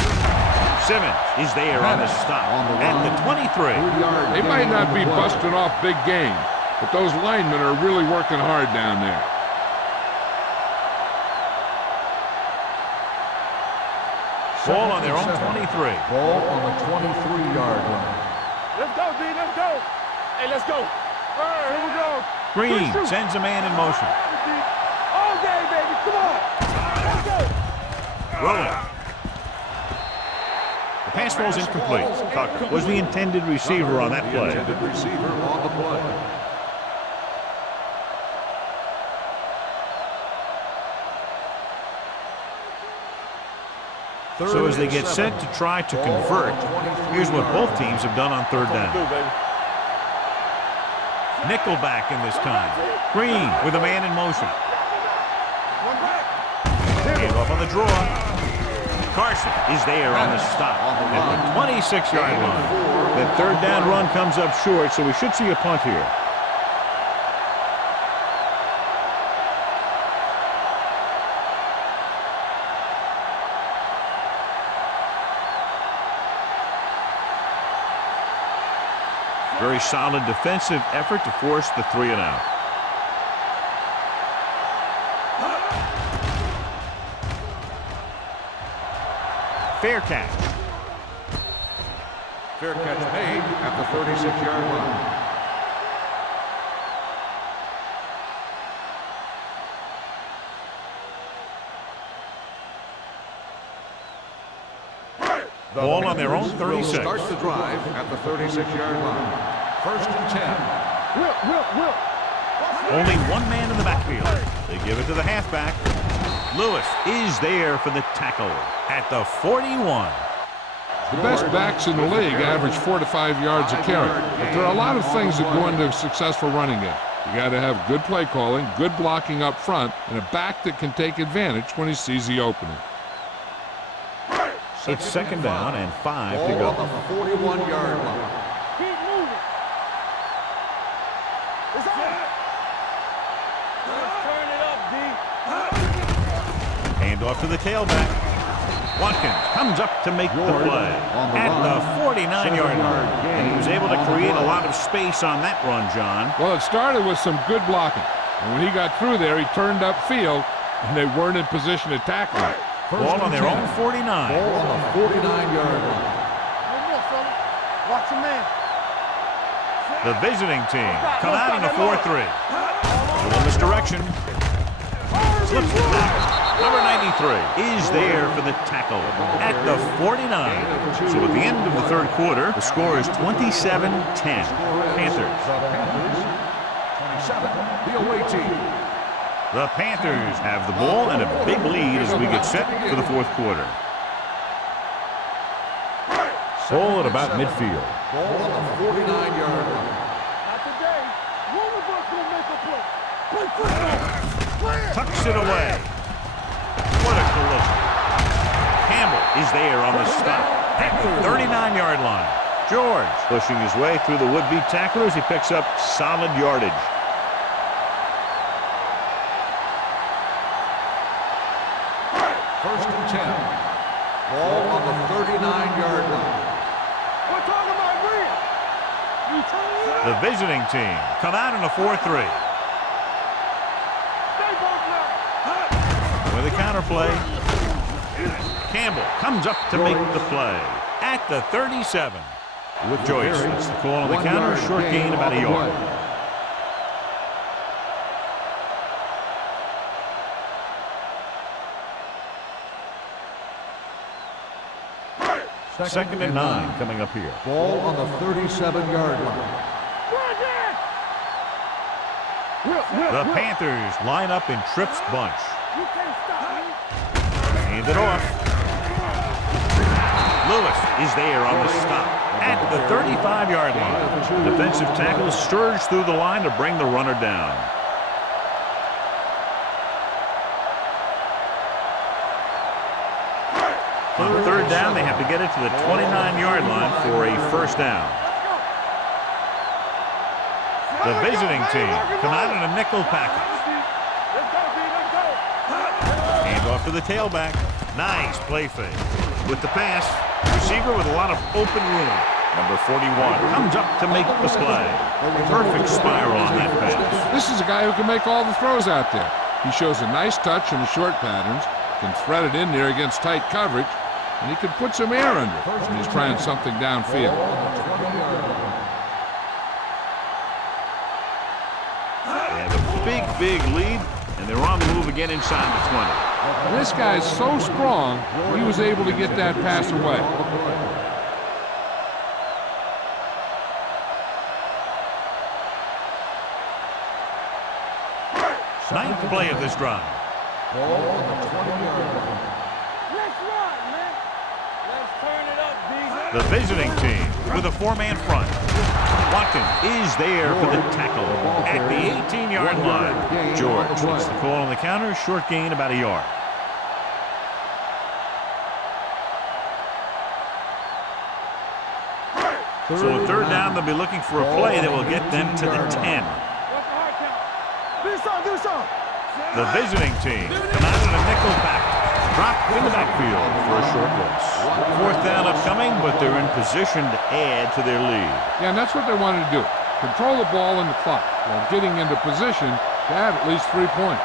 Simmons is there on the stop at the 23. They might not be busting off big game, but those linemen are really working hard down there. Ball on their own 23. Ball on the 23-yard line. Let's go, D. Let's go. Hey, let's go. Here we go. Green sends a man in motion. All day, baby. Come on. Let's go. Rolling. The pass was incomplete. Tucker was the intended receiver on that play. Intended receiver on the play. So as they get set to try to convert, here's what both teams have done on 3rd down. Nickelback in this time. Green with a man in motion. Gave up off on the draw. Carson is there on the stop at the 26-yard line. That third down run comes up short, so we should see a punt here. Very solid defensive effort to force the 3 and out. Fair catch. Fair catch made at the 36-yard line. Ball on their own 36. Will start the drive at the 36-yard line. 1st and 10. Will. Only one man in the backfield. They give it to the halfback. Lewis is there for the tackle at the 41. The best backs in the league average 4 to 5 yards a carry. But there are a lot of things that go into a successful running game. You got to have good play calling, good blocking up front, and a back that can take advantage when he sees the opening. It's 2nd down and 5 to Ball go. on the 41-yard line. Keep moving. It's on. Let's turn it up, D. Hand off to the tailback. Watkins comes up to make the play at the 49-yard line. And he was able to create a lot of space on that run, John. Well, it started with some good blocking. And when he got through there, he turned upfield, and they weren't in position to tackle him. Ball on their own 49. Ball on the 49-yard line. No more, fella. Watch your man. The visiting team come out in a 4-3. A little misdirection. Slips it back. Number 93 is there for the tackle at the 49. So at the end of the 3rd quarter, the score is 27-10. Panthers. 27, the away team. The Panthers have the ball and a big lead as we get set for the 4th quarter. Ball at about midfield. Ball on the 49-yard line. Not today. Wolverbuck's gonna make a play. Play football. Clear. Tucks it away. What a collision. Campbell is there on the stop at the 39-yard line. George pushing his way through the would-be tacklers. He picks up solid yardage. First and 10. Ball on the 39-yard line. We're talking about real. You turn it up. The visiting team come out in a 4-3. Stay both now. With a counter play. Campbell comes up to make the play at the 37. With Joyce, that's the call on the counter. Short gain about a yard. Second and 9 coming up here. Ball on the 37-yard line. The Panthers line up in Tripp's bunch. You can't stop me. Hand it off. Lewis is there on the stop at the 35-yard line. Defensive tackle surge through the line to bring the runner down. On 3rd down, they have to get it to the 29-yard line for a 1st down. The visiting team come out in a nickel package. Let's go, D. Let's go. Hand off to the tailback. Nice play fake. With the pass, receiver with a lot of open room. Number 41 comes up to make the play. Perfect spiral on that pass. This is a guy who can make all the throws out there. He shows a nice touch in the short patterns, can thread it in there against tight coverage, and he can put some air under it when he's trying something downfield. They have a big lead, and they're on the move again inside the 20. And this guy's so strong, he was able to get that pass away. Ninth play of this drive. Ball on the 20-yard line. Let's run, man. Let's turn it up, D. The visiting team with a 4-man front. Watkins is there for the tackle at the 18-yard line. George gets the call on the counter. Short gain about a yard. So on third down, they'll be looking for a play that will get them to the 10. The visiting team come out in a nickel pack. Drop in the backfield for a short loss. Fourth down upcoming, but they're in position to add to their lead. Yeah, and that's what they wanted to do. Control the ball in the clock while getting into position to add at least 3 points.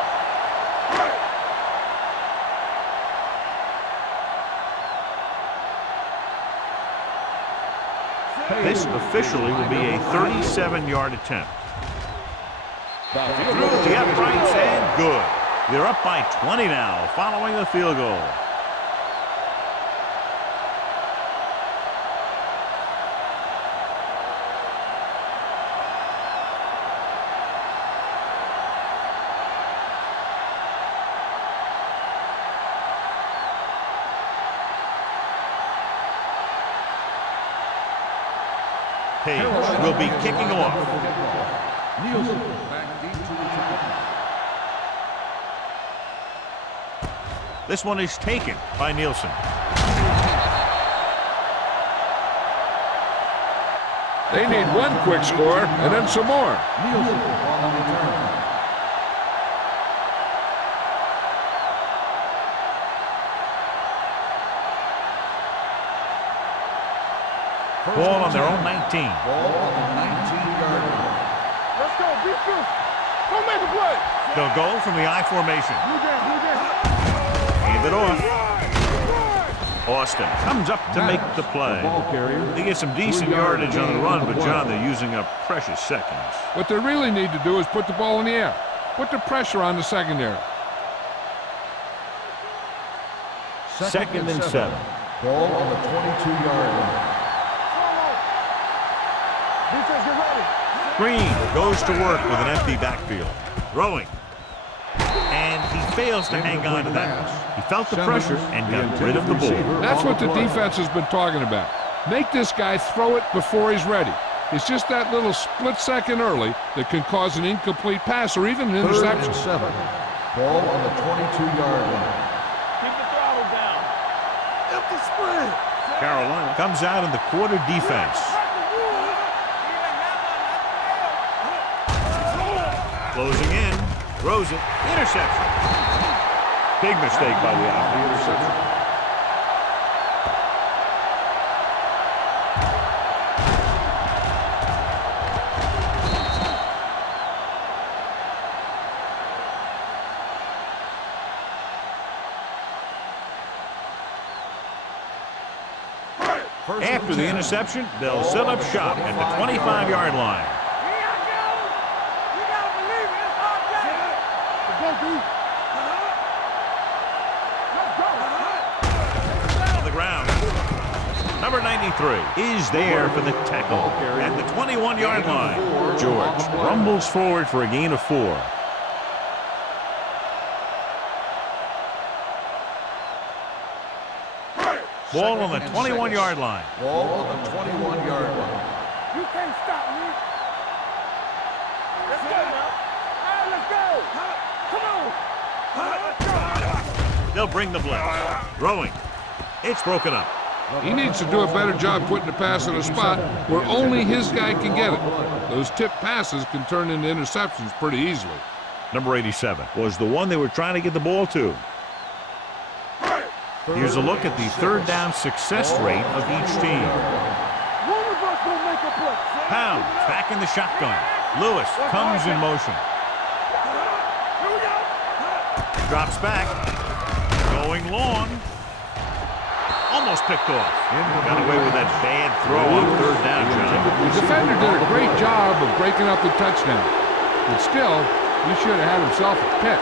This officially will be a 37-yard attempt. Through the uprights and good. They're up by 20 now following the field goal. Page will be kicking off. Nielsen back deep to return. This one is taken by Nielsen. They need one quick score and then some more. Nielsen on the return. Ball on their own 19. Ball on the 19-yard line. Let's go, be true. Don't make a play. They'll go from the I formation. Hand it off. Austin comes up to make the play. They get some decent yardage on the run, but John, they're using up precious seconds. What they really need to do is put the ball in the air. Put the pressure on the secondary. Second and 7. Ball on the 22-yard line. Defense, get ready. Green goes to work with an empty backfield. Throwing. And he fails to hang on to that. He felt the pressure and got rid of the ball. That's what the defense has been talking about. Make this guy throw it before he's ready. It's just that little split second early that can cause an incomplete pass or even an interception. 3rd and 7. Ball on the 22-yard line. Keep the throttle down. Empty spread. Carolina comes out in the quarter defense. Closing in, throws it, interception. Big mistake by the offense. Interception. After the interception, they'll set up shop at the 25-yard line. On the ground. Number 93 is there for the tackle at the 21-yard line. George rumbles forward for a gain of 4. Ball on the 21-yard line. Ball on the 21-yard line. You can't stop me. Let's go now. All right, let's go. Come on. They'll bring the blitz. Throwing. It's broken up. He needs to do a better job putting the pass in a spot where only his guy can get it. Those tip passes can turn into interceptions pretty easily. Number 87 was the one they were trying to get the ball to. Here's a look at the third down success rate of each team. One of us will make a play. Pound back in the shotgun. Lewis comes in motion. Drops back. Going long. Almost picked off. Got away with that bad throw on third down, John. The defender did a great job of breaking up the touchdown. But still, he should have had himself a pick.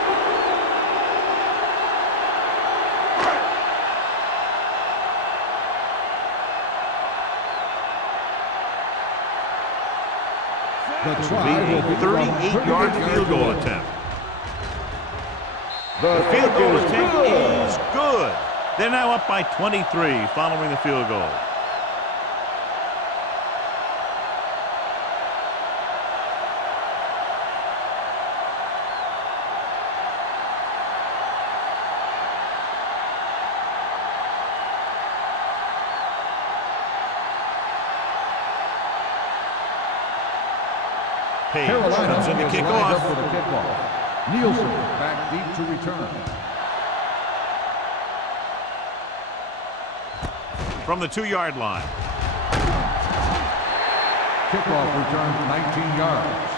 This will be a 38-yard field goal attempt. The field goal attempt is good. They're now up by 23 following the field goal. Page Carolina comes in to is kick lined off. up for the kickoff. Nielsen back deep to return. From the 2-yard line. Kickoff return 19 yards.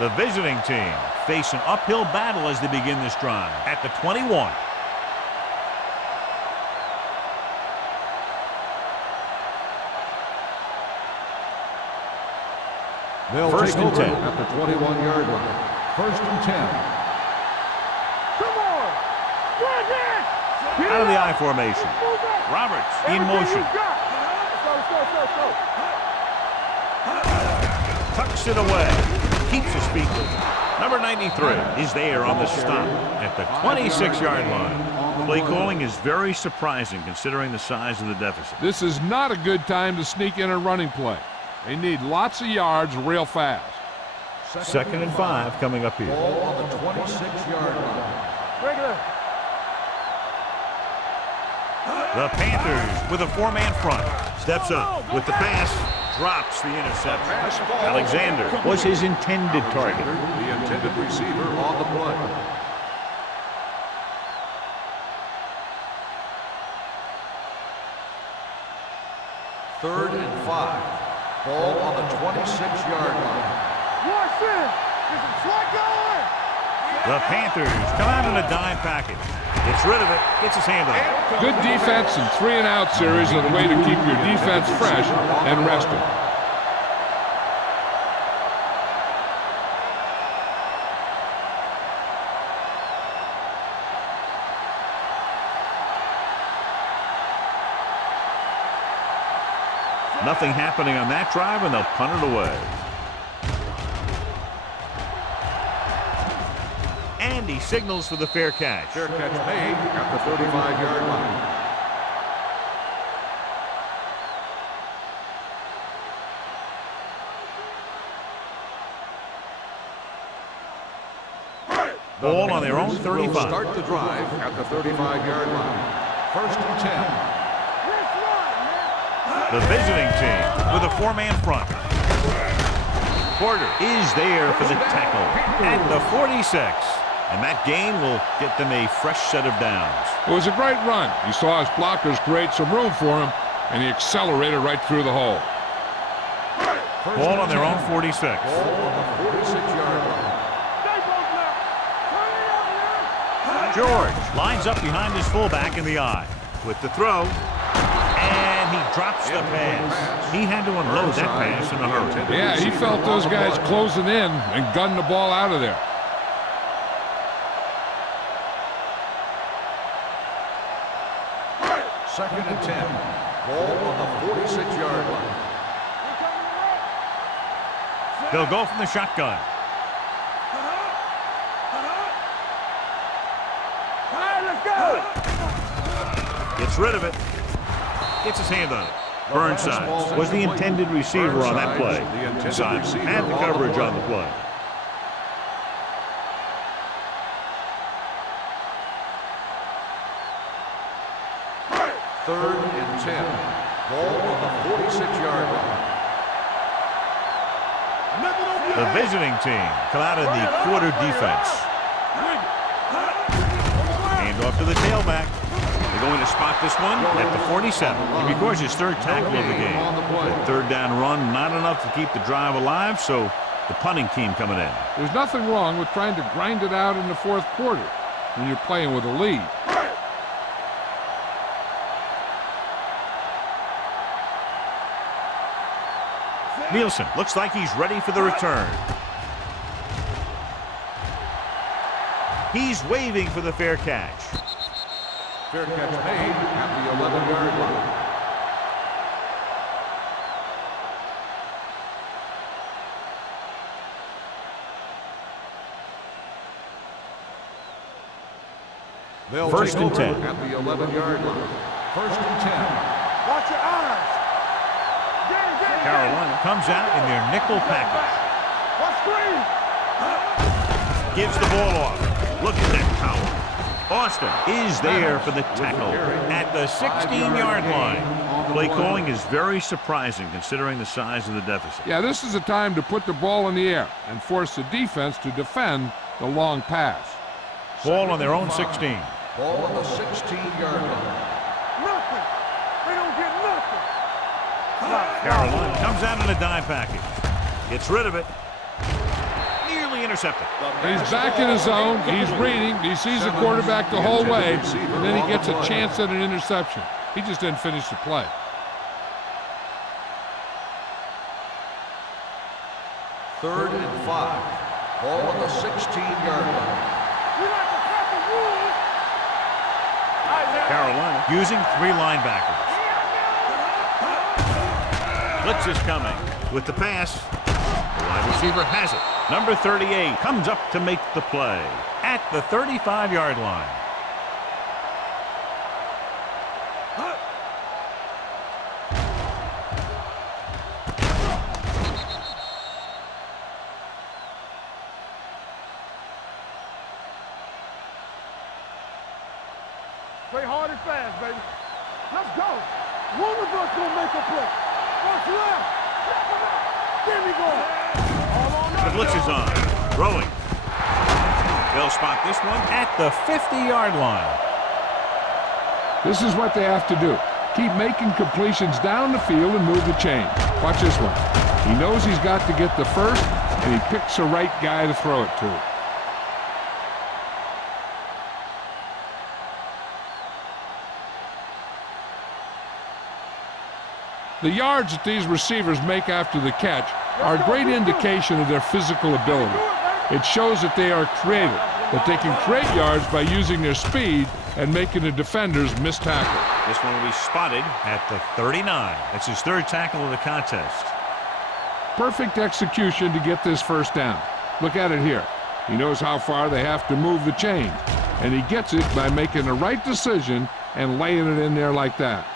The visiting team face an uphill battle as they begin this drive at the 21. They'll First take and over 10. at the 21-yard line. First and 10. Come on. Run that. Out of the I formation. Roberts in motion. Let's go. Tucks it away. Keeps his feet moving. Number 93 is there on the stop at the 26-yard line. Play calling is very surprising considering the size of the deficit. This is not a good time to sneak in a running play. They need lots of yards real fast. Second and 5 coming up here. Ball on the 26-yard line. Regular. The Panthers with a 4-man front. Steps up with the pass. Drops the interception. Alexander was his intended target. The intended receiver on the play. Third and 5. Ball on the 26-yard line. Watch this. This is Flacco. The Panthers come out in a dime package. Gets rid of it. Gets his hand on it. Good defense and 3-and-out series are the way to keep your defense fresh and rested. Nothing happening on that drive, and they'll punt it away. And he signals for the fair catch. Fair catch made at the 35-yard line. Ball on their own 35. Will start the drive at the 35-yard line. First and 10. The visiting team with a 4-man front. Porter is there for the tackle at the 46. And that gain will get them a fresh set of downs. It was a great run. He saw his blockers create some room for him, and he accelerated right through the hole. Ball on their own 46. Ball on the 46-yard line. George lines up behind his fullback in the I. With the throw. And he drops the pass. He had to unload that pass in a hurry. Yeah, he felt those guys closing in and gunned the ball out of there. Second and 10. Ball on the 46-yard line. They'll go from the shotgun. All right, let's go. Gets rid of it. Gets his hand on it. Burnside was the intended receiver on that play. Simon had the coverage on the play. Third and 10. Ball on the 46-yard line. The visiting team come out in the quarter defense. Hand off to the tailback. They're going to spot this one at the 47. He records his third tackle of the game. The third down run, not enough to keep the drive alive, so the punting team coming in. There's nothing wrong with trying to grind it out in the fourth quarter when you're playing with a lead. Nielsen looks like he's ready for the return. He's waving for the fair catch. Fair catch made at the 11-yard line. They'll First take and over 10. at the 11-yard line. First and 10. Watch your eyes. Carolina comes out in their nickel package. Watch screen. Gives the ball off. Look at that power. Austin is there for the tackle at the 16-yard line. Play calling is very surprising considering the size of the deficit. Yeah, this is the time to put the ball in the air and force the defense to defend the long pass. Ball on their own 16. Ball on the 16-yard line. Nothing. They don't get nothing. Carolina comes out in a dime package. Gets rid of it. Nearly intercepted. He's back in his zone. He's reading. He sees the quarterback the whole way, and then he gets a chance at an interception. He just didn't finish the play. Third and 5. Ball on the 16-yard line. We like to cut the rules. Carolina using 3 linebackers. Blitz is coming with the pass. The wide receiver has it. Number 38 comes up to make the play at the 35-yard line. Play hard and fast, baby. Let's go. One of us gonna make a play. What's left? There we go. The blitz is on. Throwing. They'll spot this one at the 50-yard line. This is what they have to do. Keep making completions down the field and move the chain. Watch this one. He knows he's got to get the first, and he picks the right guy to throw it to. The yards that these receivers make after the catch are a great indication of their physical ability. It shows that they are creative, that they can create yards by using their speed and making the defenders miss tackle. This one will be spotted at the 39. That's his 3rd tackle of the contest. Perfect execution to get this first down. Look at it here. He knows how far they have to move the chain, and he gets it by making the right decision and laying it in there like that.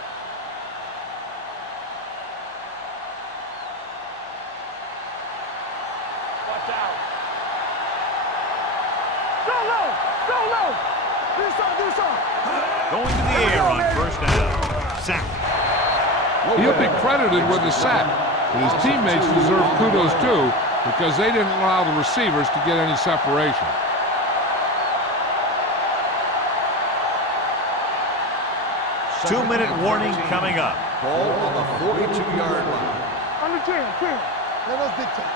Going to the air on first down. Sack. He'll be credited with a sack, but his teammates deserve kudos too because they didn't allow the receivers to get any separation. Two-minute warning coming up. Ball on the 42-yard line. On the chain, let us dictate.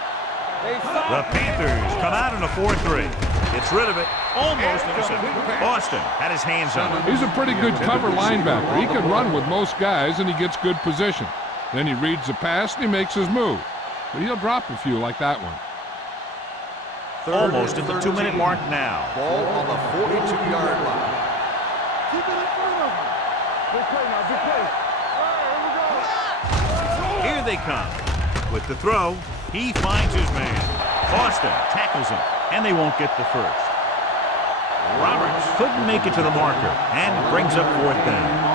The Panthers come out in a 4-3. Gets rid of it. Almost intercepted. Austin had his hands on it. He's a pretty good cover linebacker. He can run with most guys, and he gets good position. Then he reads the pass, and he makes his move. But he'll drop a few like that one. Almost at the 2-minute mark now. Ball on the 42-yard line. Keep it in front of him. Big play now, big play. All right, here we go. Here they come. With the throw, he finds his man. Austin tackles him, and they won't get the first. Roberts couldn't make it to the marker and brings up 4th down.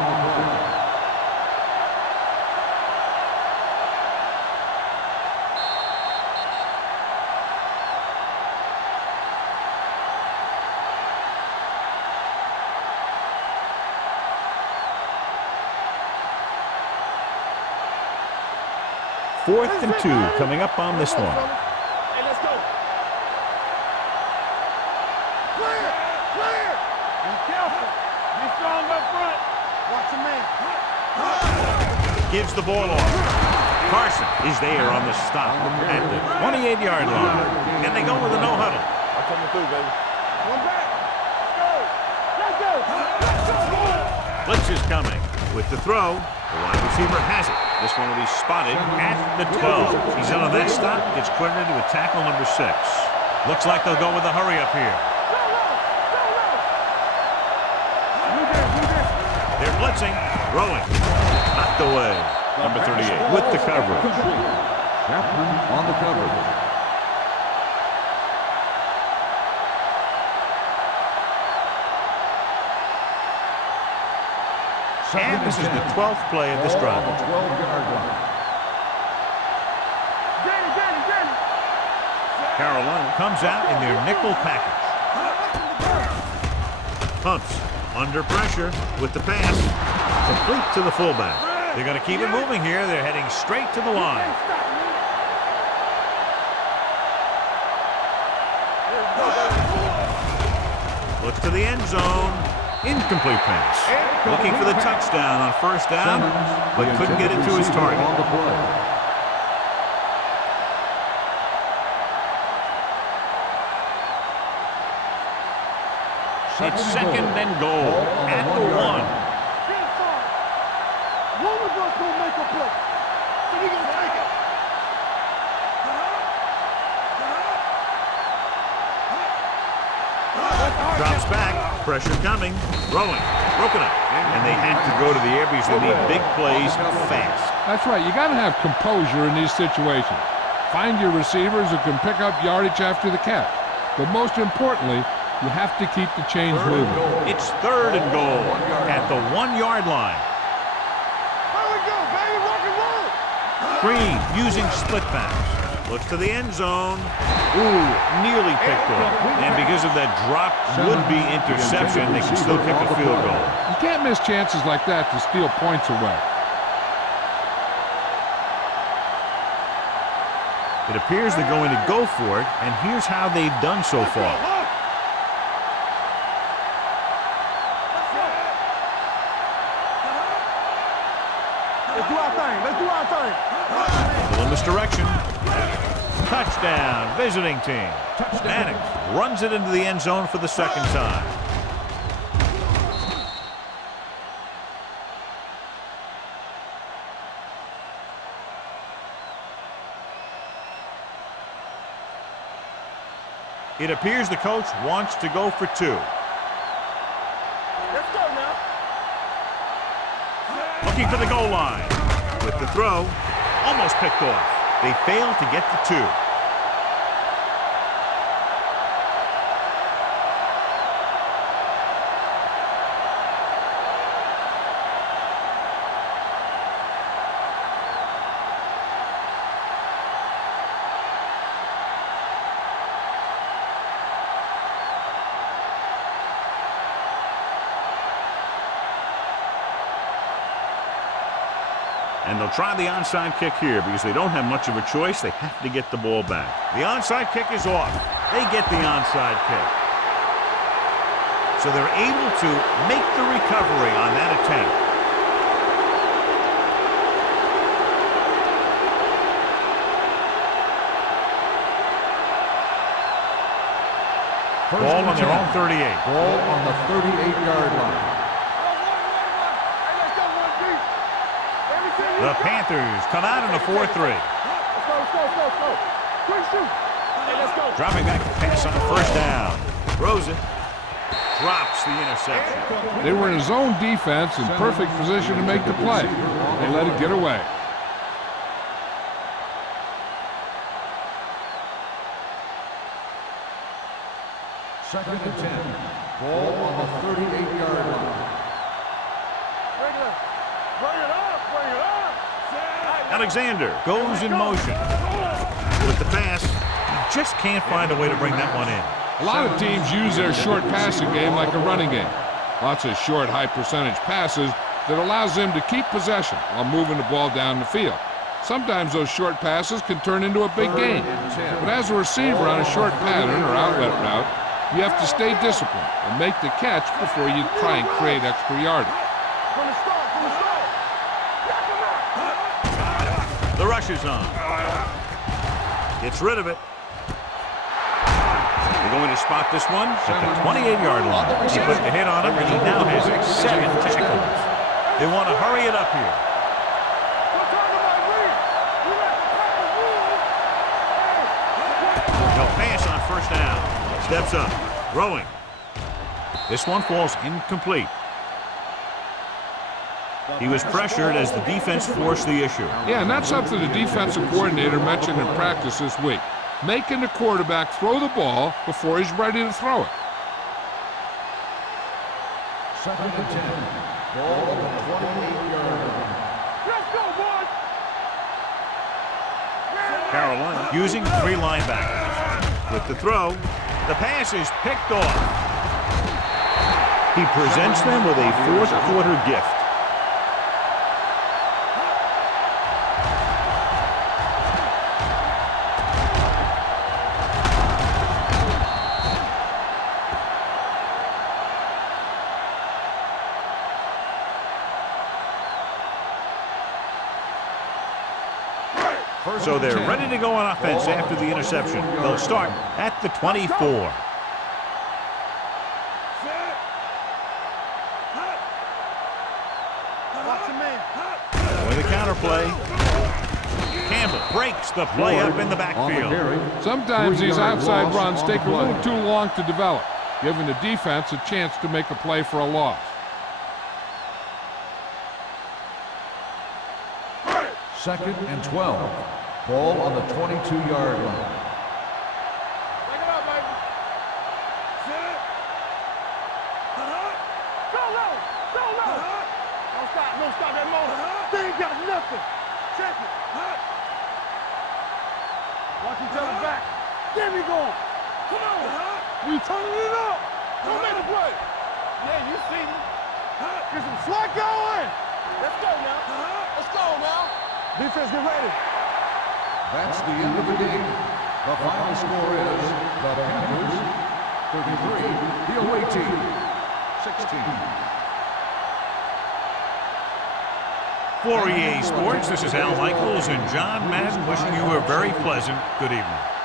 Fourth and 2 coming up on this one. Hey, let's go. Clear, clear. Be careful. Be strong up front. Watch your man. Gives the ball off. Carson is there on the stop at the 28-yard line. And they go with a no-huddle. I'm coming through, baby. One back. Let's go. Let's go. Blitz is coming. With the throw, the wide receiver has it. This one will be spotted at the 12. He's in on that stop. Gets credited with tackle number 6. Looks like they'll go with a hurry up here. They're blitzing. Throwing. Knocked away. Number 38 with the coverage. Chapman on the coverage. And this is the 12th play of this drive. 12-yard line. Carolina comes out in their nickel package. Pumps under pressure with the pass. Complete to the fullback. They're going to keep it moving here. They're heading straight to the line. Looks to the end zone. Incomplete pass. Looking for the touchdown on first down, but couldn't get it to his target. It's second and goal at the 1. One of us gonna make a play. So we gonna take it. Drops back. Pressure coming. Throwing. Broken up. And they have to go to the air because they need big plays fast. That's right. You got to have composure in these situations. Find your receivers who can pick up yardage after the catch. But most importantly, you have to keep the chains moving. It's third and goal at the 1-yard line. There we go, baby, rock and roll. Green using split pass. Looks to the end zone. Ooh, nearly picked off. And because of that drop would-be interception, they can still kick a field goal. You can't miss chances like that to steal points away. It appears they're going to go for it, and here's how they've done so far. Let's do our thing. Let's do our thing. A little misdirection. Touchdown, visiting team. Maddox runs it into the end zone for the second time. It appears the coach wants to go for 2. Let's go now. Looking for the goal line. With the throw, almost picked off. They failed to get the 2. And they'll try the onside kick here because they don't have much of a choice. They have to get the ball back. The onside kick is off. They get the onside kick. So they're able to make the recovery on that attempt. Ball on their own 38. Ball on the 38-yard line. The Panthers come out in a 4-3. Let's go. Quick shoot. Hey, let's go. Dropping back to pass on first down. Throws it. Drops the interception. They were in zone defense in perfect position to make the play. They let it get away. Second and 10. Ball on the 38-yard line. Bring it up. Alexander goes in motion. With the pass, he just can't find a way to bring that one in. A lot of teams use their short passing game like a running game. Lots of short, high-percentage passes that allows them to keep possession while moving the ball down the field. Sometimes those short passes can turn into a big game. But as a receiver on a short pattern or outlet route, you have to stay disciplined and make the catch before you try and create extra yardage. The rush is on. Gets rid of it. They're going to spot this one at the 28-yard line. He put the hit on him, and he now has 7 tackles. They want to hurry it up here. They'll pass on first down. Steps up. Throwing. This one falls incomplete. He was pressured as the defense forced the issue. Yeah, and that's something the defensive coordinator mentioned in practice this week. Making the quarterback throw the ball before he's ready to throw it. Second and 10. Ball on the 28-yard line. Let's go, boys. Carolina using 3 linebackers. With the throw, the pass is picked off. He presents them with a fourth quarter gift. So they're ready to go on offense after the interception. They'll start at the 24. With a counter play, Campbell breaks the play up in the backfield. Sometimes these outside runs take a little too long to develop, giving the defense a chance to make a play for a loss. Second and 12. Ball on the 22-yard line. Take it up, baby. Sit. Go low. Go low. Don't stop. Don't stop that motor. They ain't got nothing. Check it. Watch each other back. There we go. Come on. We turning it up. Who made the play? Yeah, you see me. Get some slack going. Let's go now. Let's go now. Defense, get ready. That's the end of the game. The final score is the Panthers 33, the away team 16. For EA Sports, this is Al Michaels and John Madden wishing you a very pleasant good evening.